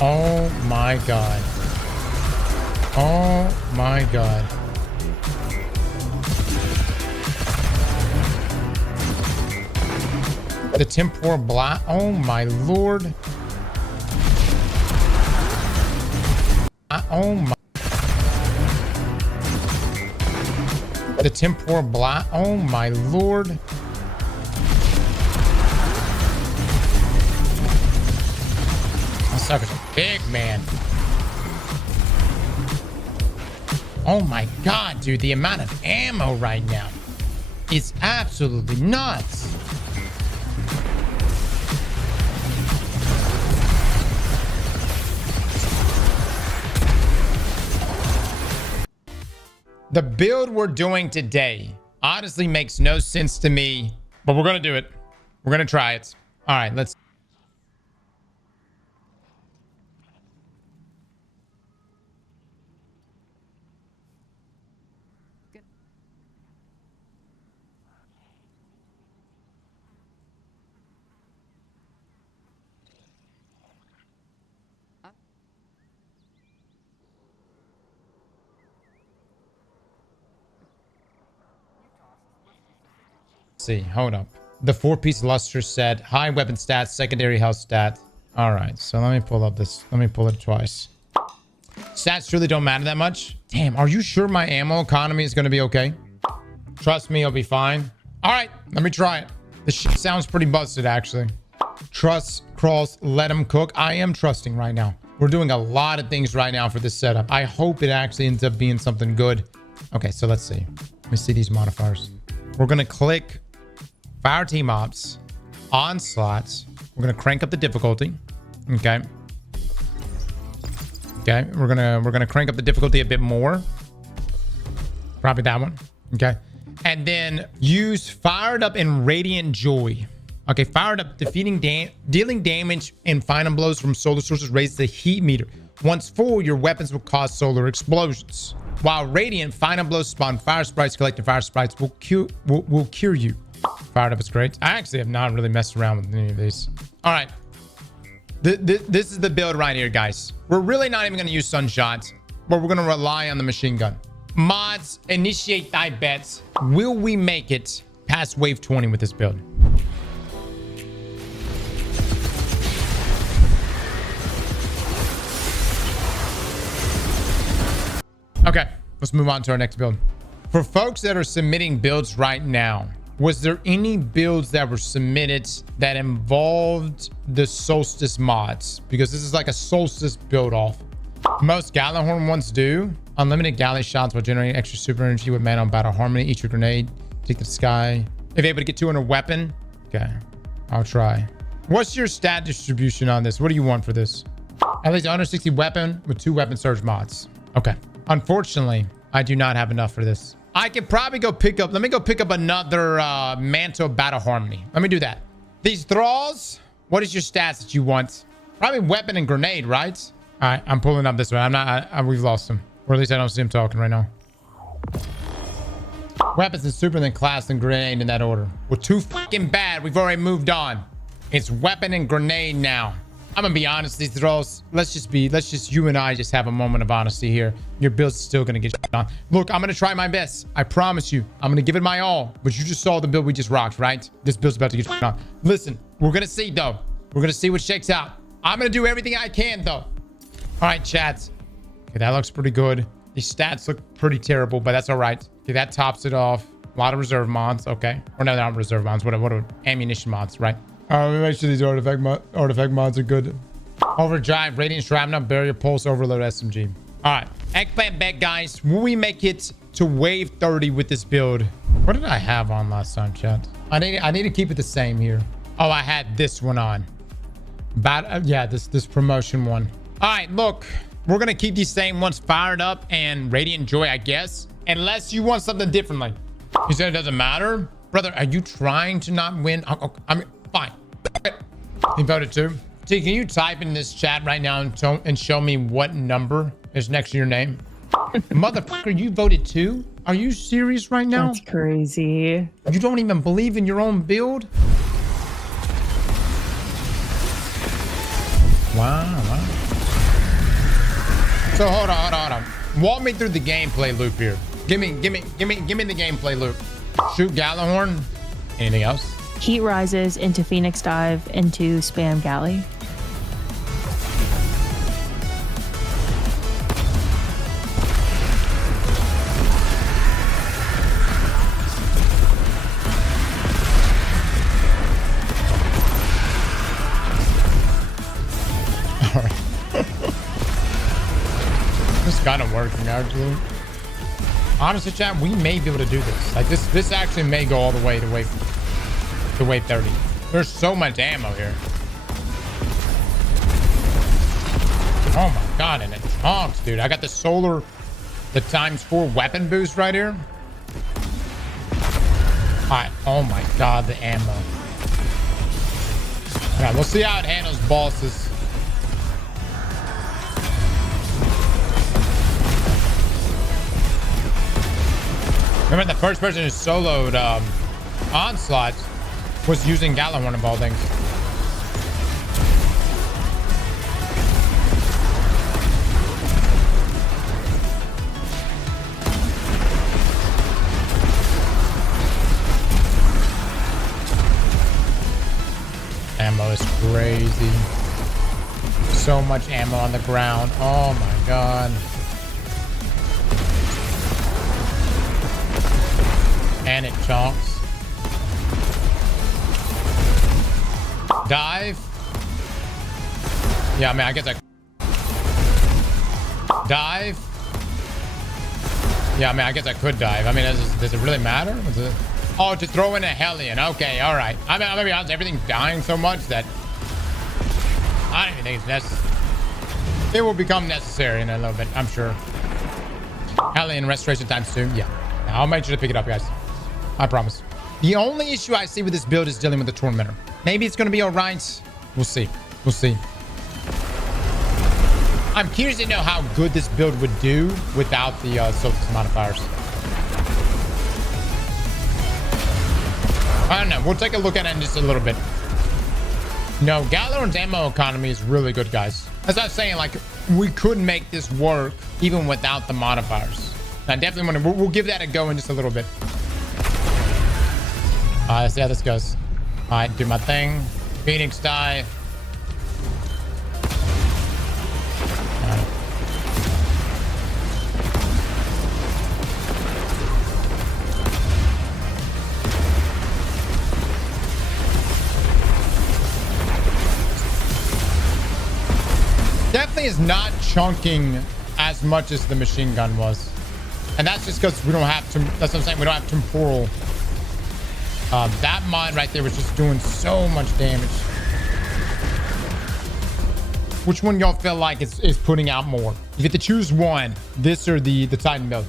Oh my god. Oh my god. The temporal blast. Oh my lord. Oh my. The temporal blast. Oh my lord. That sucker's a big man. Oh my god, dude. The amount of ammo right now is absolutely nuts. The build we're doing today honestly makes no sense to me, but we're going to do it. We're going to try it. All right, let's. See, hold up. The 4-piece luster set, high weapon stats, secondary health stat. All right, so let me pull up this. Let me pull it twice. Stats really don't matter that much. Damn, are you sure my ammo economy is going to be okay? Trust me, it'll be fine. All right, let me try it. This shit sounds pretty busted, actually. Trust, crawls, let him cook. I am trusting right now. We're doing a lot of things right now for this setup. I hope it actually ends up being something good. Okay, so let's see. Let me see these modifiers. We're going to click Fire Team Ops, Onslaughts. We're gonna crank up the difficulty. Okay. Okay. We're gonna crank up the difficulty a bit more. Probably that one. Okay. And then use Fired Up and Radiant Joy. Okay. Fired Up, dealing damage and final blows from solar sources raises the heat meter. Once full, your weapons will cause solar explosions. While Radiant, final blows spawn fire sprites. Collecting fire sprites will cure you. Fired Up is great. I actually have not really messed around with any of these. All right. This is the build right here, guys. We're really not even going to use Sunshot, but we're going to rely on the machine gun. Mods, initiate thy bets. Will we make it past wave 20 with this build? Okay, let's move on to our next build. For folks that are submitting builds right now, was there any builds that were submitted that involved the Solstice mods? Because this is like a Solstice build off. Most Gallahorn ones do. Unlimited galley shots while generating extra super energy with mana on battle harmony. Each your grenade. Take the sky. If able to get 200 weapon. Okay, I'll try. What's your stat distribution on this? What do you want for this? At least 160 weapon with 2 weapon surge mods. Okay. Unfortunately, I do not have enough for this. I could probably go pick up. Let me go pick up another Mantle Battle Harmony. Let me do that. These thralls. What is your stats that you want? Probably weapon and grenade, right? All right, I'm pulling up this way. I'm not. We've lost him, or at least I don't see him talking right now. Weapons and super, then class and grenade in that order. We're too fucking bad. We've already moved on. It's weapon and grenade now. I'm gonna be honest, these thralls. Let's just you and I just have a moment of honesty here. Your build's still gonna get shit on. Look, I'm gonna try my best. I promise you. I'm gonna give it my all. But you just saw the build we just rocked, right? This build's about to get shit on. Listen, we're gonna see though. We're gonna see what shakes out. I'm gonna do everything I can though. All right, chat. Okay, that looks pretty good. These stats look pretty terrible, but that's all right. Okay, that tops it off. A lot of reserve mods. Okay, or no, not reserve mods. What are ammunition mods, right? Let me make sure these artifact mods are good. Overdrive, Radiant Shrapnel, Barrier Pulse, Overload, SMG. All right, Eggplant bet, guys. Will we make it to wave 30 with this build? What did I have on last time, chat? I need to keep it the same here. Oh, I had this one on. Yeah, this promotion one. All right, look, we're gonna keep these same ones fired up and Radiant Joy, I guess, unless you want something differently. You said it doesn't matter, brother. Are you trying to not win? I mean, fine. You voted too. T, can you type in this chat right now and show me what number is next to your name? Motherfucker, you voted too? Are you serious right now? That's crazy. You don't even believe in your own build? Wow. So hold on. Walk me through the gameplay loop here. Give me the gameplay loop. Shoot Gallahorn. Anything else? Heat rises into Phoenix Dive into Spam Galley. kind of working actually. Honestly, chat, we may be able to do this. Like this actually may go all the way to wave 30. There's so much ammo here. Oh my god, and it honks, dude. I got the solar, the ×4 weapon boost right here. Alright, oh my god, the ammo. Alright, we'll see how it handles bosses. Remember the first person who soloed Onslaught was using Gjallarhorn of all things. Ammo is crazy. So much ammo on the ground. Oh my god. And it chunks. Dive. Yeah, I mean, I guess I... Dive. Yeah, I mean, I guess I could dive. I mean, does it really matter? Oh, to throw in a Hellion. Okay, all right. I mean, I'm gonna be honest, everything's dying so much that I don't even think it's necessary. It will become necessary in a little bit, I'm sure. Hellion restoration times 2. Yeah. I'll make sure to pick it up, guys. I promise. The only issue I see with this build is dealing with the Tormentor. Maybe it's going to be all right. We'll see. We'll see. I'm curious to know how good this build would do without the Solstice modifiers. I don't know. We'll take a look at it in just a little bit. No, Gjallarhorn's ammo economy is really good, guys. As I was saying, like, we could make this work even without the modifiers. I definitely want to... We'll give that a go in just a little bit. Let's see how this goes. All right, do my thing. Phoenix dive. Definitely is not chunking as much as the machine gun was. And that's just because we don't have to... That's what I'm saying. We don't have temporal... that mod right there was just doing so much damage. Which one y'all feel like is putting out more? You get to choose one. This or the Titan build.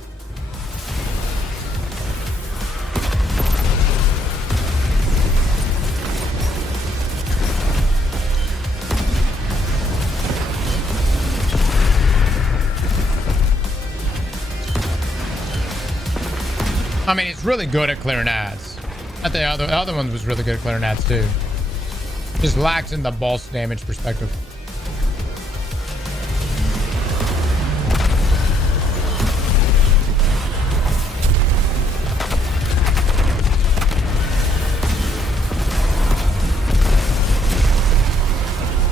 I mean, it's really good at clearing ads. The other one was really good at clearing ads too. Just lacks in the boss damage perspective.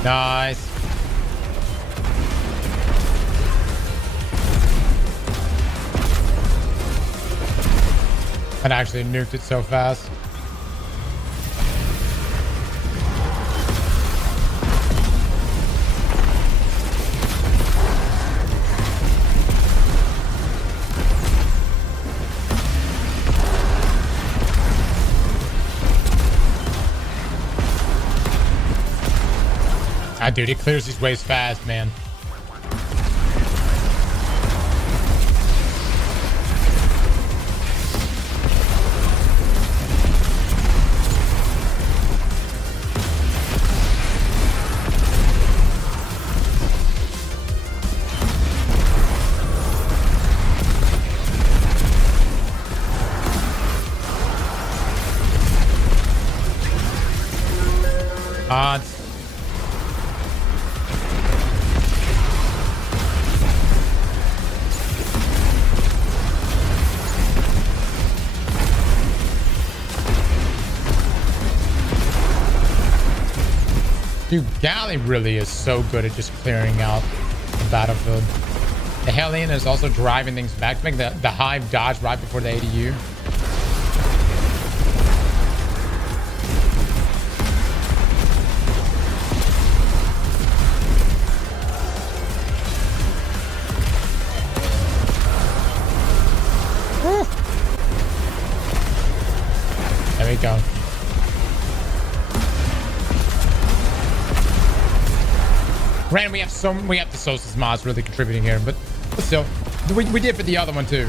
Nice. That actually nuked it so fast. Ah, dude, it clears these waves fast, man. Dude, Galley really is so good at just clearing out the battlefield. The Hellion is also driving things back to make the Hive dodge right before the ADU. Granted, we have the Solstice mods really contributing here, but still, we did for the other one too.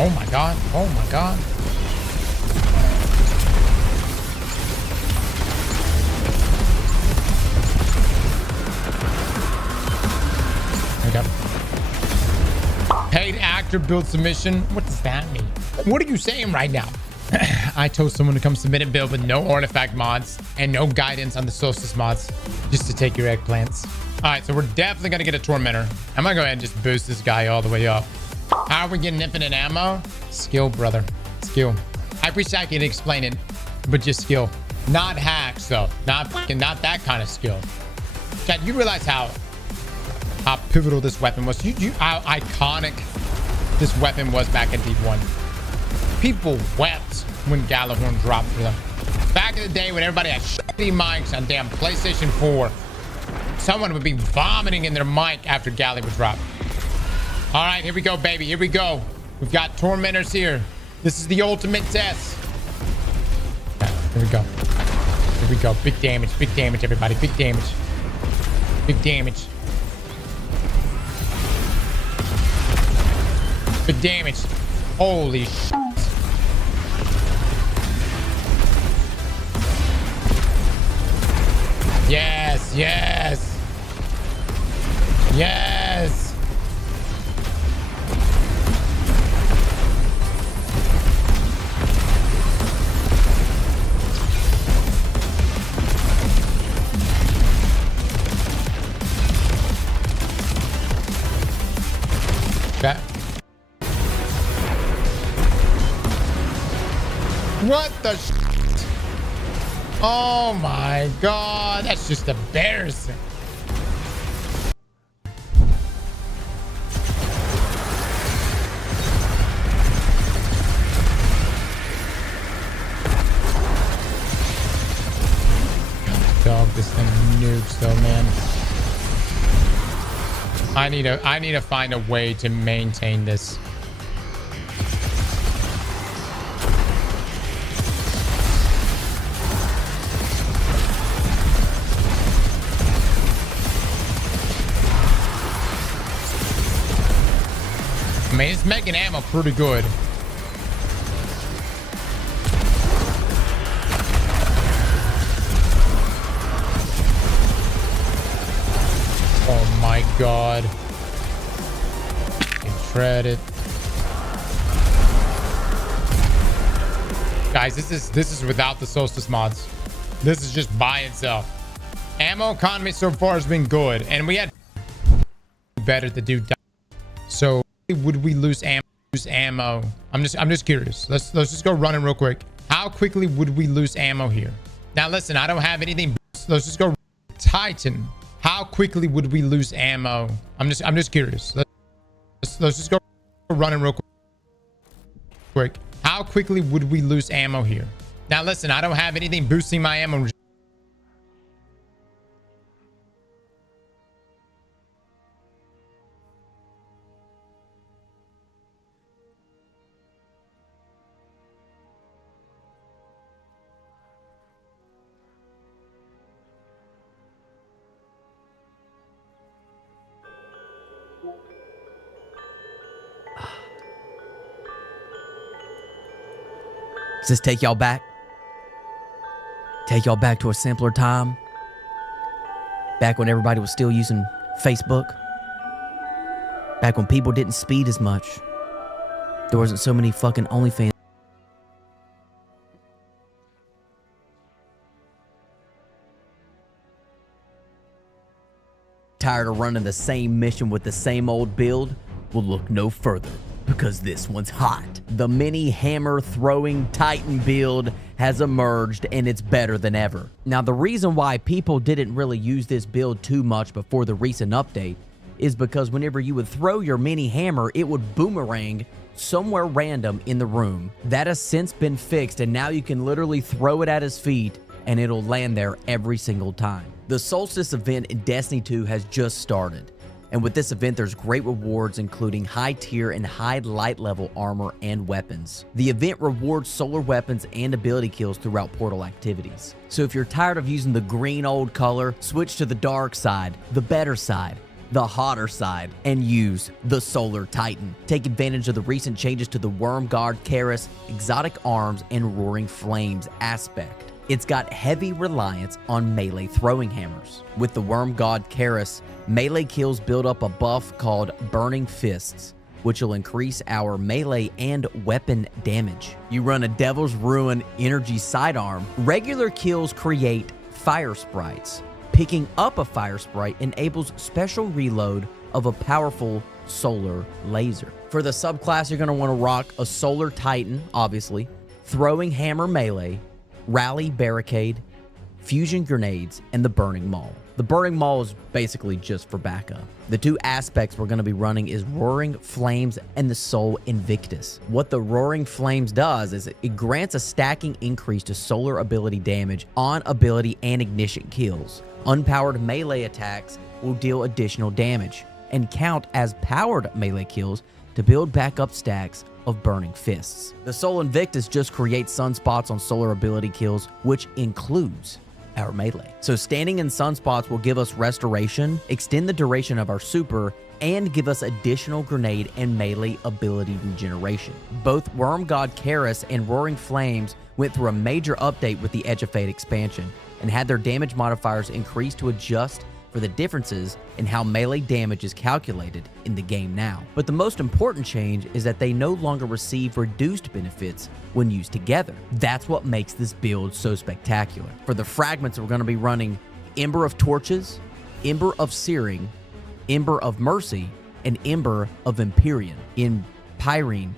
Oh my god. Oh my god. There we go. Paid actor build submission. What does that mean? What are you saying right now? I told someone to come submit a build with no artifact mods and no guidance on the Solstice mods just to take your eggplants. All right, so we're definitely going to get a Tormentor. I'm going to go ahead and just boost this guy all the way up. How are we getting infinite ammo? Skill, brother. Skill. I wish I could explain it, but just skill. Not hacks, though. Not that kind of skill. Chad, you realize how pivotal this weapon was? How iconic this weapon was back in Deep 1. People wept when Gjallarhorn dropped for them. Back in the day when everybody had shitty mics on damn PlayStation 4, someone would be vomiting in their mic after Galley would drop. All right, here we go, baby. Here we go. We've got Tormentors here. This is the ultimate test. Okay, here we go. Here we go. Big damage, everybody. Big damage. Big damage. Big damage. Holy shit. Yes, yes. Yes. Okay. What the shit? Oh my god, that's just embarrassing. Dog, this thing nukes though, man. I need to find a way to maintain this. I mean, it's making ammo pretty good. Oh my god. Shred it. Guys, this is without the Solstice mods. This is just by itself. Ammo economy so far has been good, and we had better to do. So would we lose ammo? I'm just curious. Let's just go running real quick. How quickly would we lose ammo here? Now listen, I don't have anything. Let's just go Titan. How quickly would we lose ammo? I'm just curious. Let's just go running real quick. How quickly would we lose ammo here? Now listen, I don't have anything boosting my ammo. Does this take y'all back? Take y'all back to a simpler time? Back when everybody was still using Facebook? Back when people didn't speed as much? There wasn't so many fucking OnlyFans. Tired of running the same mission with the same old build? Well, look no further, because this one's hot. The mini hammer throwing Titan build has emerged, and it's better than ever. Now, the reason why people didn't really use this build too much before the recent update is because whenever you would throw your mini hammer, it would boomerang somewhere random in the room. That has since been fixed, and now you can literally throw it at his feet and it'll land there every single time. The Solstice event in Destiny 2 has just started, And with this event, there's great rewards including high tier and high light level armor and weapons. The event rewards solar weapons and ability kills throughout portal activities. So if you're tired of using the green old color, switch to the dark side, the better side, the hotter side, and use the Solar Titan. Take advantage of the recent changes to the Wormguard Kaeris, exotic arms, and Roaring Flames aspect. It's got heavy reliance on melee throwing hammers. With the Wormguard Kaeris, melee kills build up a buff called Burning Fists, which will increase our melee and weapon damage. You run a Devil's Ruin energy sidearm. Regular kills create fire sprites. Picking up a fire sprite enables special reload of a powerful solar laser. For the subclass, you're going to want to rock a Solar Titan, obviously, Throwing Hammer Melee, Rally Barricade, Fusion Grenades, and the Burning Maul. The Burning Maul is basically just for backup. The two aspects we're going to be running is Roaring Flames and the Soul Invictus. What the Roaring Flames does is it grants a stacking increase to solar ability damage on ability and ignition kills. Unpowered melee attacks will deal additional damage and count as powered melee kills to build back up stacks of Burning Fists. The Soul Invictus just creates sunspots on solar ability kills, which includes our melee. So standing in sunspots will give us restoration, extend the duration of our super, and give us additional grenade and melee ability regeneration. Both Wormguard Kaeris and Roaring Flames went through a major update with the Edge of Fate expansion and had their damage modifiers increased to adjust for the differences in how melee damage is calculated in the game now. But the most important change is that they no longer receive reduced benefits when used together. That's what makes this build so spectacular. For the fragments, we're going to be running Ember of Torches, Ember of Searing, Ember of Mercy, and Ember of Empyrean. Empiron?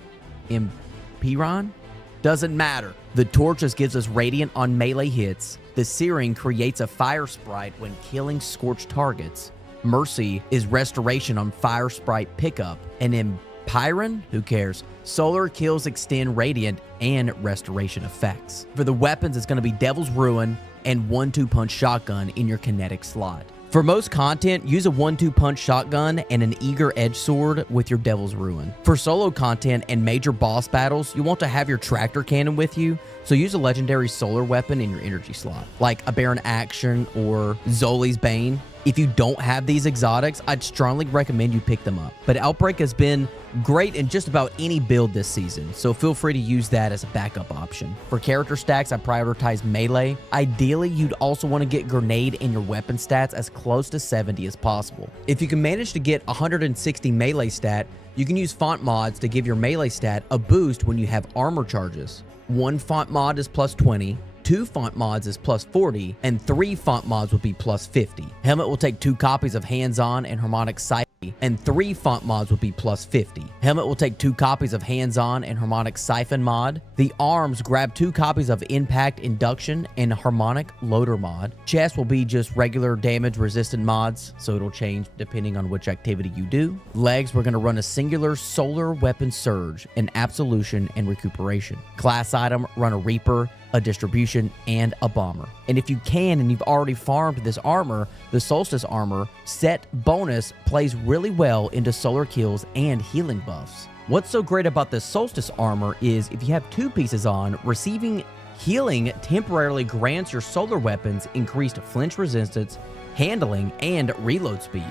Doesn't matter. The Torches gives us Radiant on melee hits. The Searing creates a fire sprite when killing scorched targets. Mercy is restoration on fire sprite pickup. And Empyrean? Who cares? Solar kills extend Radiant and restoration effects. For the weapons, it's going to be Devil's Ruin and 1-2 punch shotgun in your kinetic slot. For most content, use a 1-2 punch shotgun and an Eager Edge Sword with your Devil's Ruin. For solo content and major boss battles, you want to have your tractor cannon with you, so use a legendary solar weapon in your energy slot, like a Baron Action or Zoli's Bane. If you don't have these exotics, I'd strongly recommend you pick them up. But Outbreak has been great in just about any build this season, so feel free to use that as a backup option. For character stacks, I prioritize melee. Ideally, you'd also want to get grenade in your weapon stats as close to 70 as possible. If you can manage to get 160 melee stat, you can use font mods to give your melee stat a boost when you have armor charges. 1 font mod is plus 20, 2 font mods is plus 40, and 3 font mods will be plus 50. Helmet will take 2 copies of Hands-On and Harmonic Sight, and 3 font mods will be plus 50. Helmet will take 2 copies of Hands-On and Harmonic Siphon mod. The arms grab 2 copies of Impact Induction and Harmonic Loader mod. Chest will be just regular damage resistant mods, so it'll change depending on which activity you do. Legs, we're going to run a singular Solar Weapon Surge, an Absolution, and Recuperation. Class item, run a Reaper, a Distribution, and a Bomber. And if you can and you've already farmed this armor, the Solstice armor set bonus plays really well into solar kills and healing buffs. What's so great about this Solstice armor is if you have 2 pieces on, receiving healing temporarily grants your solar weapons increased flinch resistance, handling, and reload speed.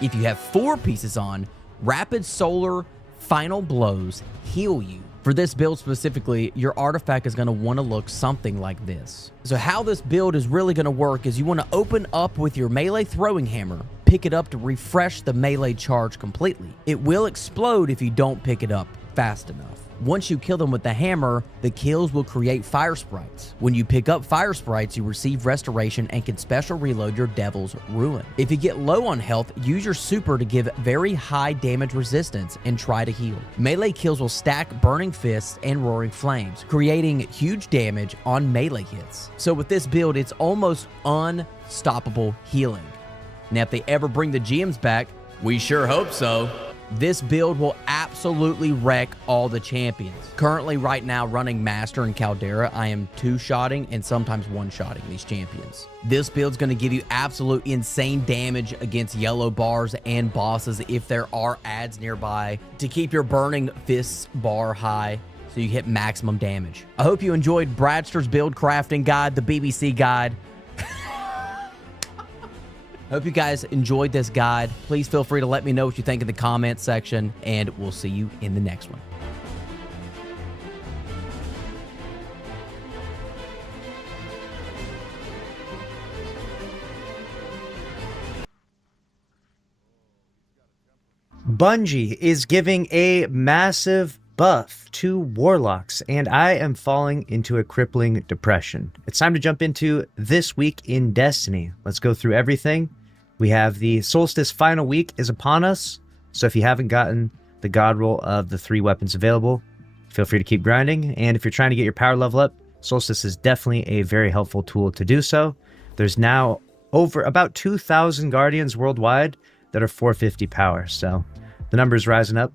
If you have 4 pieces on, rapid solar final blows heal you. For this build specifically, your artifact is going to want to look something like this. So how this build is really going to work is you want to open up with your melee throwing hammer, pick it up to refresh the melee charge completely. It will explode if you don't pick it up fast enough. Once you kill them with the hammer, the kills will create fire sprites. When you pick up fire sprites, you receive restoration and can special reload your Devil's Ruin. If you get low on health, use your super to give very high damage resistance and try to heal. Melee kills will stack Burning Fists and Roaring Flames, creating huge damage on melee hits. So with this build, it's almost unstoppable healing. Now, if they ever bring the GMs back, we sure hope so. This build will absolutely absolutely wreck all the champions. Currently, right now, running Master and Caldera, I am two-shotting and sometimes one-shotting these champions. This build's going to give you absolute insane damage against yellow bars and bosses if there are adds nearby to keep your burning fists bar high, so you hit maximum damage. I hope you enjoyed Bradster's build crafting guide, the BBC guide. Hope you guys enjoyed this guide. Please feel free to let me know what you think in the comments section, and we'll see you in the next one. Bungie is giving a massive buff to Warlocks, and I am falling into a crippling depression. It's time to jump into this week in Destiny. Let's go through everything. We have the Solstice final week is upon us, so if you haven't gotten the God Roll of the 3 weapons available, feel free to keep grinding, and if you're trying to get your power level up, Solstice is definitely a very helpful tool to do so. There's now over about 2,000 Guardians worldwide that are 450 power, so the number is rising up.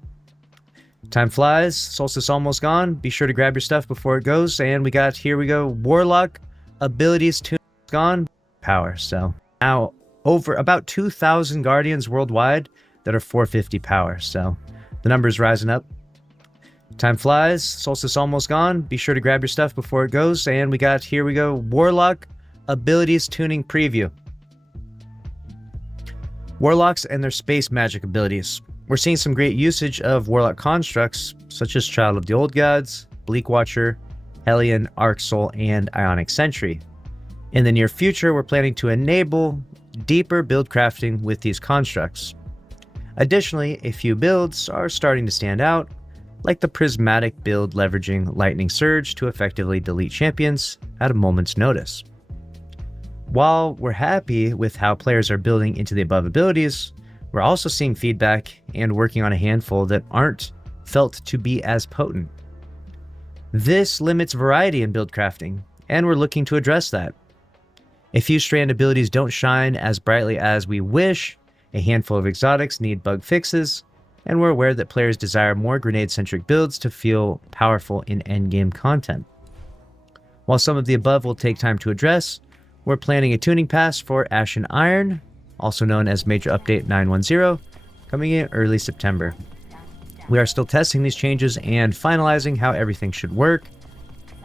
Time flies, Solstice almost gone. Be sure to grab your stuff before it goes, and here we go, Warlock abilities tune gone, power, so now over about 2,000 Guardians worldwide that are 450 power, so the number is rising up. Time flies, Solstice almost gone. Be sure to grab your stuff before it goes, and here we go, Warlock abilities tuning preview. Warlocks and their space magic abilities. We're seeing some great usage of Warlock constructs, such as Child of the Old Gods, Bleak Watcher, Hellion, Arc Soul, and Ionic Sentry. In the near future, we're planning to enable deeper build crafting with these constructs. Additionally, a few builds are starting to stand out, like the Prismatic build leveraging Lightning Surge to effectively delete champions at a moment's notice. While we're happy with how players are building into the above abilities, we're also seeing feedback and working on a handful that aren't felt to be as potent. This limits variety in build crafting, and we're looking to address that. A few strand abilities don't shine as brightly as we wish, a handful of exotics need bug fixes, and we're aware that players desire more grenade-centric builds to feel powerful in endgame content. While some of the above will take time to address, we're planning a tuning pass for Ashen Iron, also known as Major Update 910, coming in early September. We are still testing these changes and finalizing how everything should work,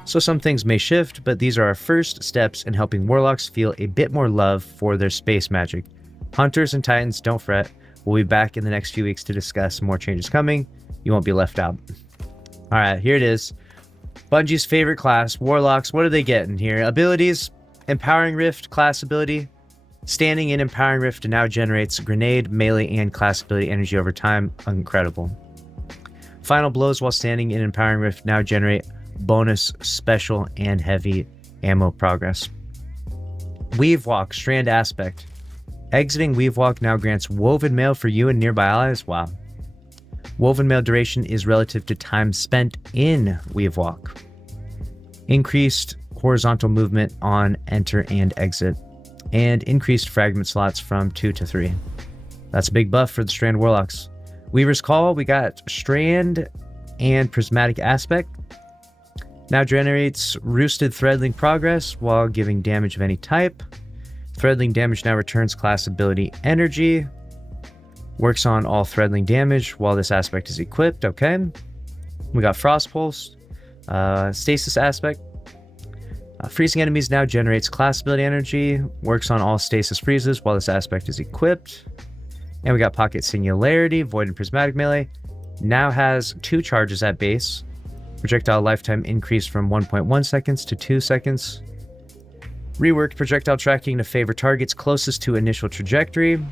so some things may shift, but these are our first steps in helping Warlocks feel a bit more love for their space magic. Hunters and Titans, don't fret. We'll be back in the next few weeks to discuss more changes coming. You won't be left out. Alright, here it is. Bungie's favorite class, Warlocks. What are they getting here? Abilities, Empowering Rift class ability. Standing in Empowering Rift now generates grenade, melee, and class ability energy over time. Incredible. Final blows while standing in Empowering Rift now generate bonus, special, and heavy ammo progress. Weave Walk, Strand Aspect. Exiting Weave Walk now grants Woven Mail for you and nearby allies. Wow. Woven Mail duration is relative to time spent in Weave Walk. Increased horizontal movement on enter and exit. And increased fragment slots from 2 to 3. That's a big buff for the Strand Warlocks. Weaver's Call, we got Strand and Prismatic Aspect. Now generates Roosted Threadling progress while giving damage of any type. Threadling damage now returns class ability energy. Works on all Threadling damage while this aspect is equipped. Okay. We got Frost Pulse. Stasis Aspect. Freezing enemies now generates class ability energy. Works on all stasis freezes while this aspect is equipped. And we got Pocket Singularity. Void and Prismatic Melee. Now has 2 charges at base. Projectile lifetime increased from 1.1 seconds to 2 seconds. Reworked projectile tracking to favor targets closest to initial trajectory.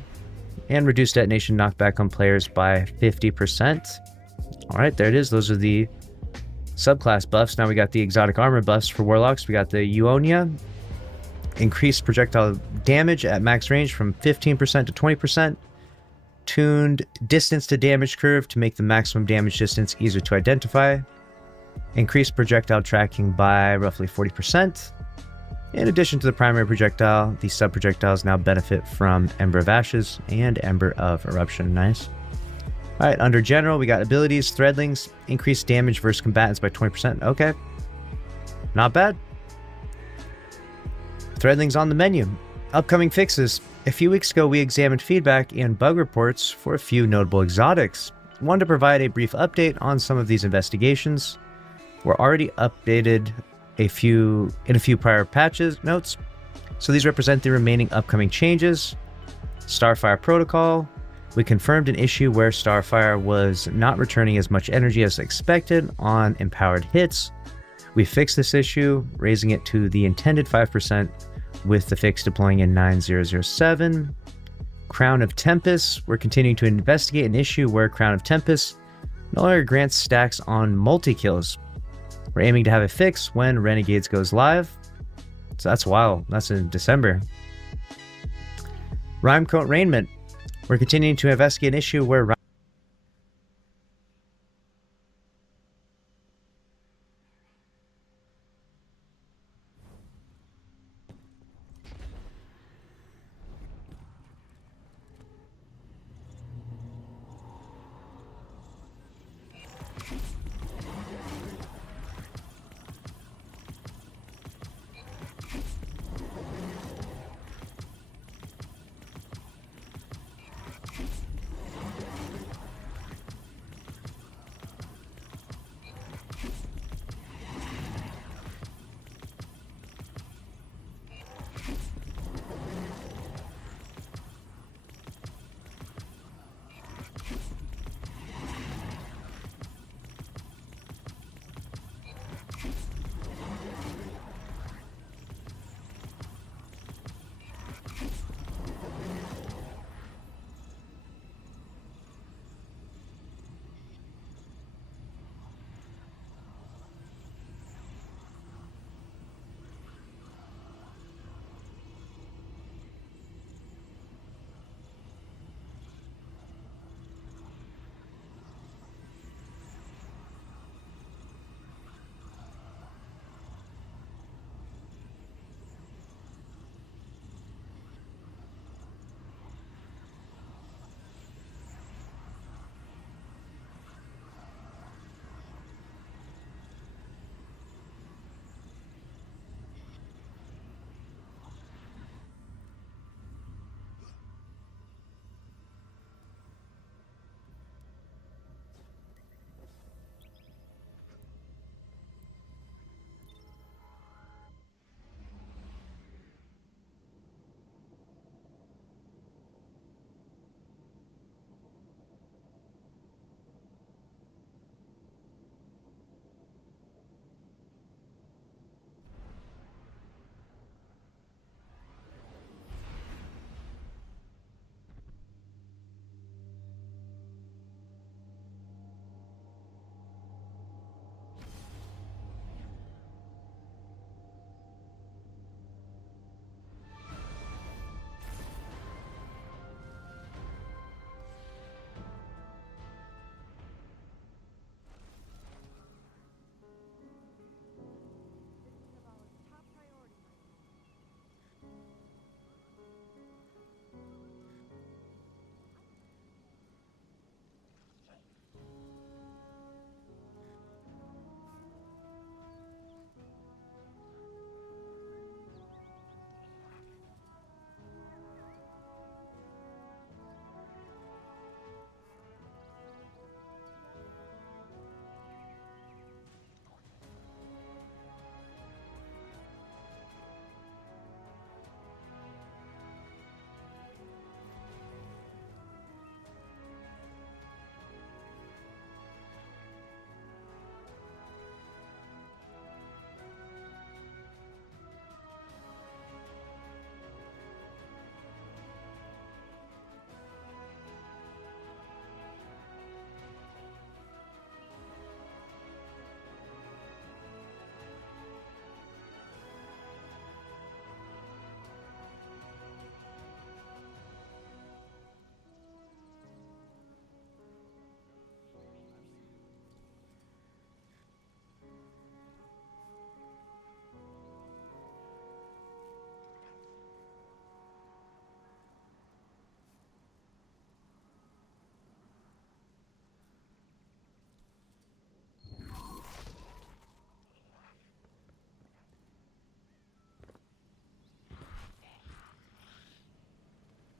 And reduced detonation knockback on players by 50%. Alright, there it is. Those are the subclass buffs. Now we got the exotic armor buffs for Warlocks. We got the Euonia. Increased projectile damage at max range from 15% to 20%. Tuned distance to damage curve to make the maximum damage distance easier to identify. Increased projectile tracking by roughly 40%. In addition to the primary projectile, the sub-projectiles now benefit from Ember of Ashes and Ember of Eruption. Nice. Alright, under general, we got abilities, threadlings, increased damage versus combatants by 20%. Okay. Not bad. Threadlings on the menu. Upcoming fixes. A few weeks ago, we examined feedback and bug reports for a few notable exotics. Wanted to provide a brief update on some of these investigations. We're already updated in a few prior patches notes. So these represent the remaining upcoming changes. Starfire Protocol. We confirmed an issue where Starfire was not returning as much energy as expected on empowered hits. We fixed this issue, raising it to the intended 5% with the fix deploying in 9007. Crown of Tempest. We're continuing to investigate an issue where Crown of Tempest no longer grants stacks on multi-kills. We're aiming to have it fixed when Renegades goes live. So that's wild. That's in December. Rhymecoat Raiment. We're continuing to investigate an issue where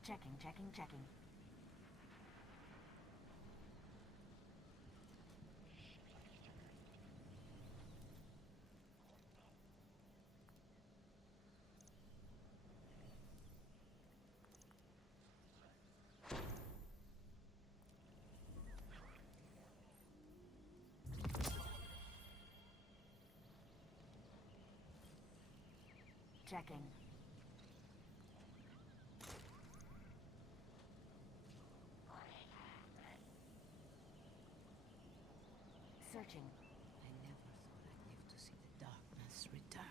Checking. Checking. Searching. I never thought I'd live to see the darkness return.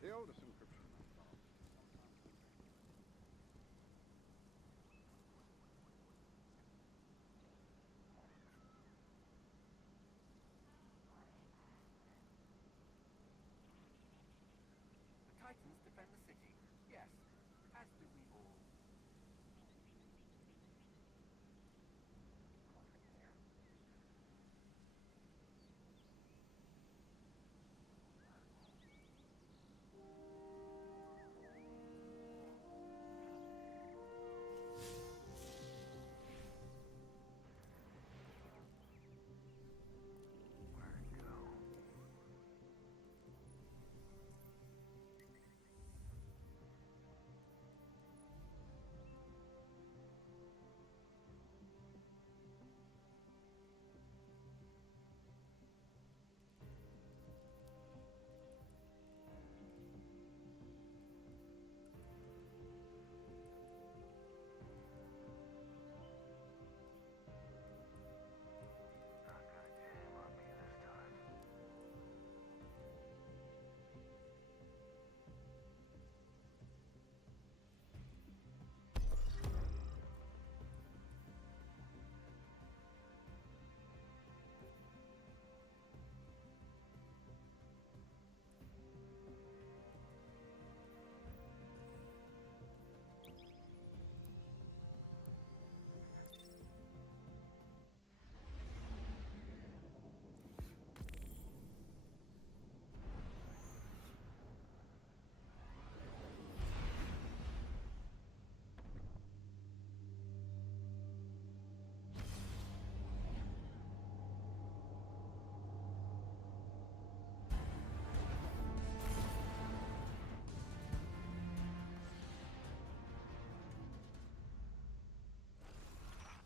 The oldest encryption. The Titans defend the city. Yes, as do we all.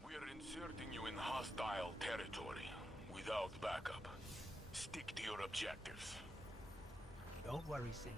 We're inserting you in hostile territory without backup. Stick to your objectives. Don't worry, Saint.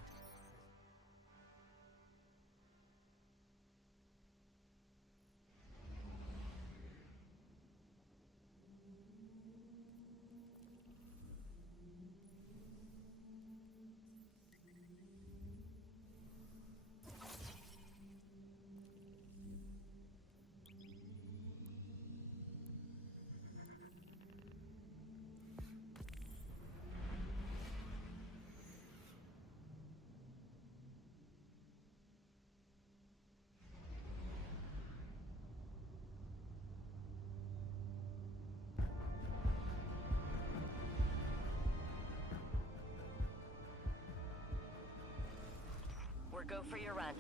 Go for your run.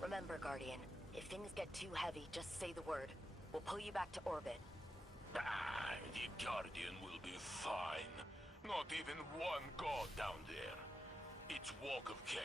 Remember, Guardian, if things get too heavy, just say the word. We'll pull you back to orbit. Ah, the Guardian will be fine. Not even one god down there. It's walk of cake.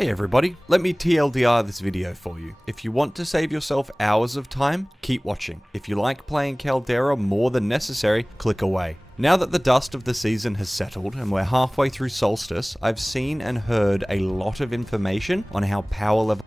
Hey everybody, let me TLDR this video for you. If you want to save yourself hours of time, keep watching. If you like playing Caldera more than necessary, click away. Now that the dust of the season has settled and we're halfway through Solstice, I've seen and heard a lot of information on how power level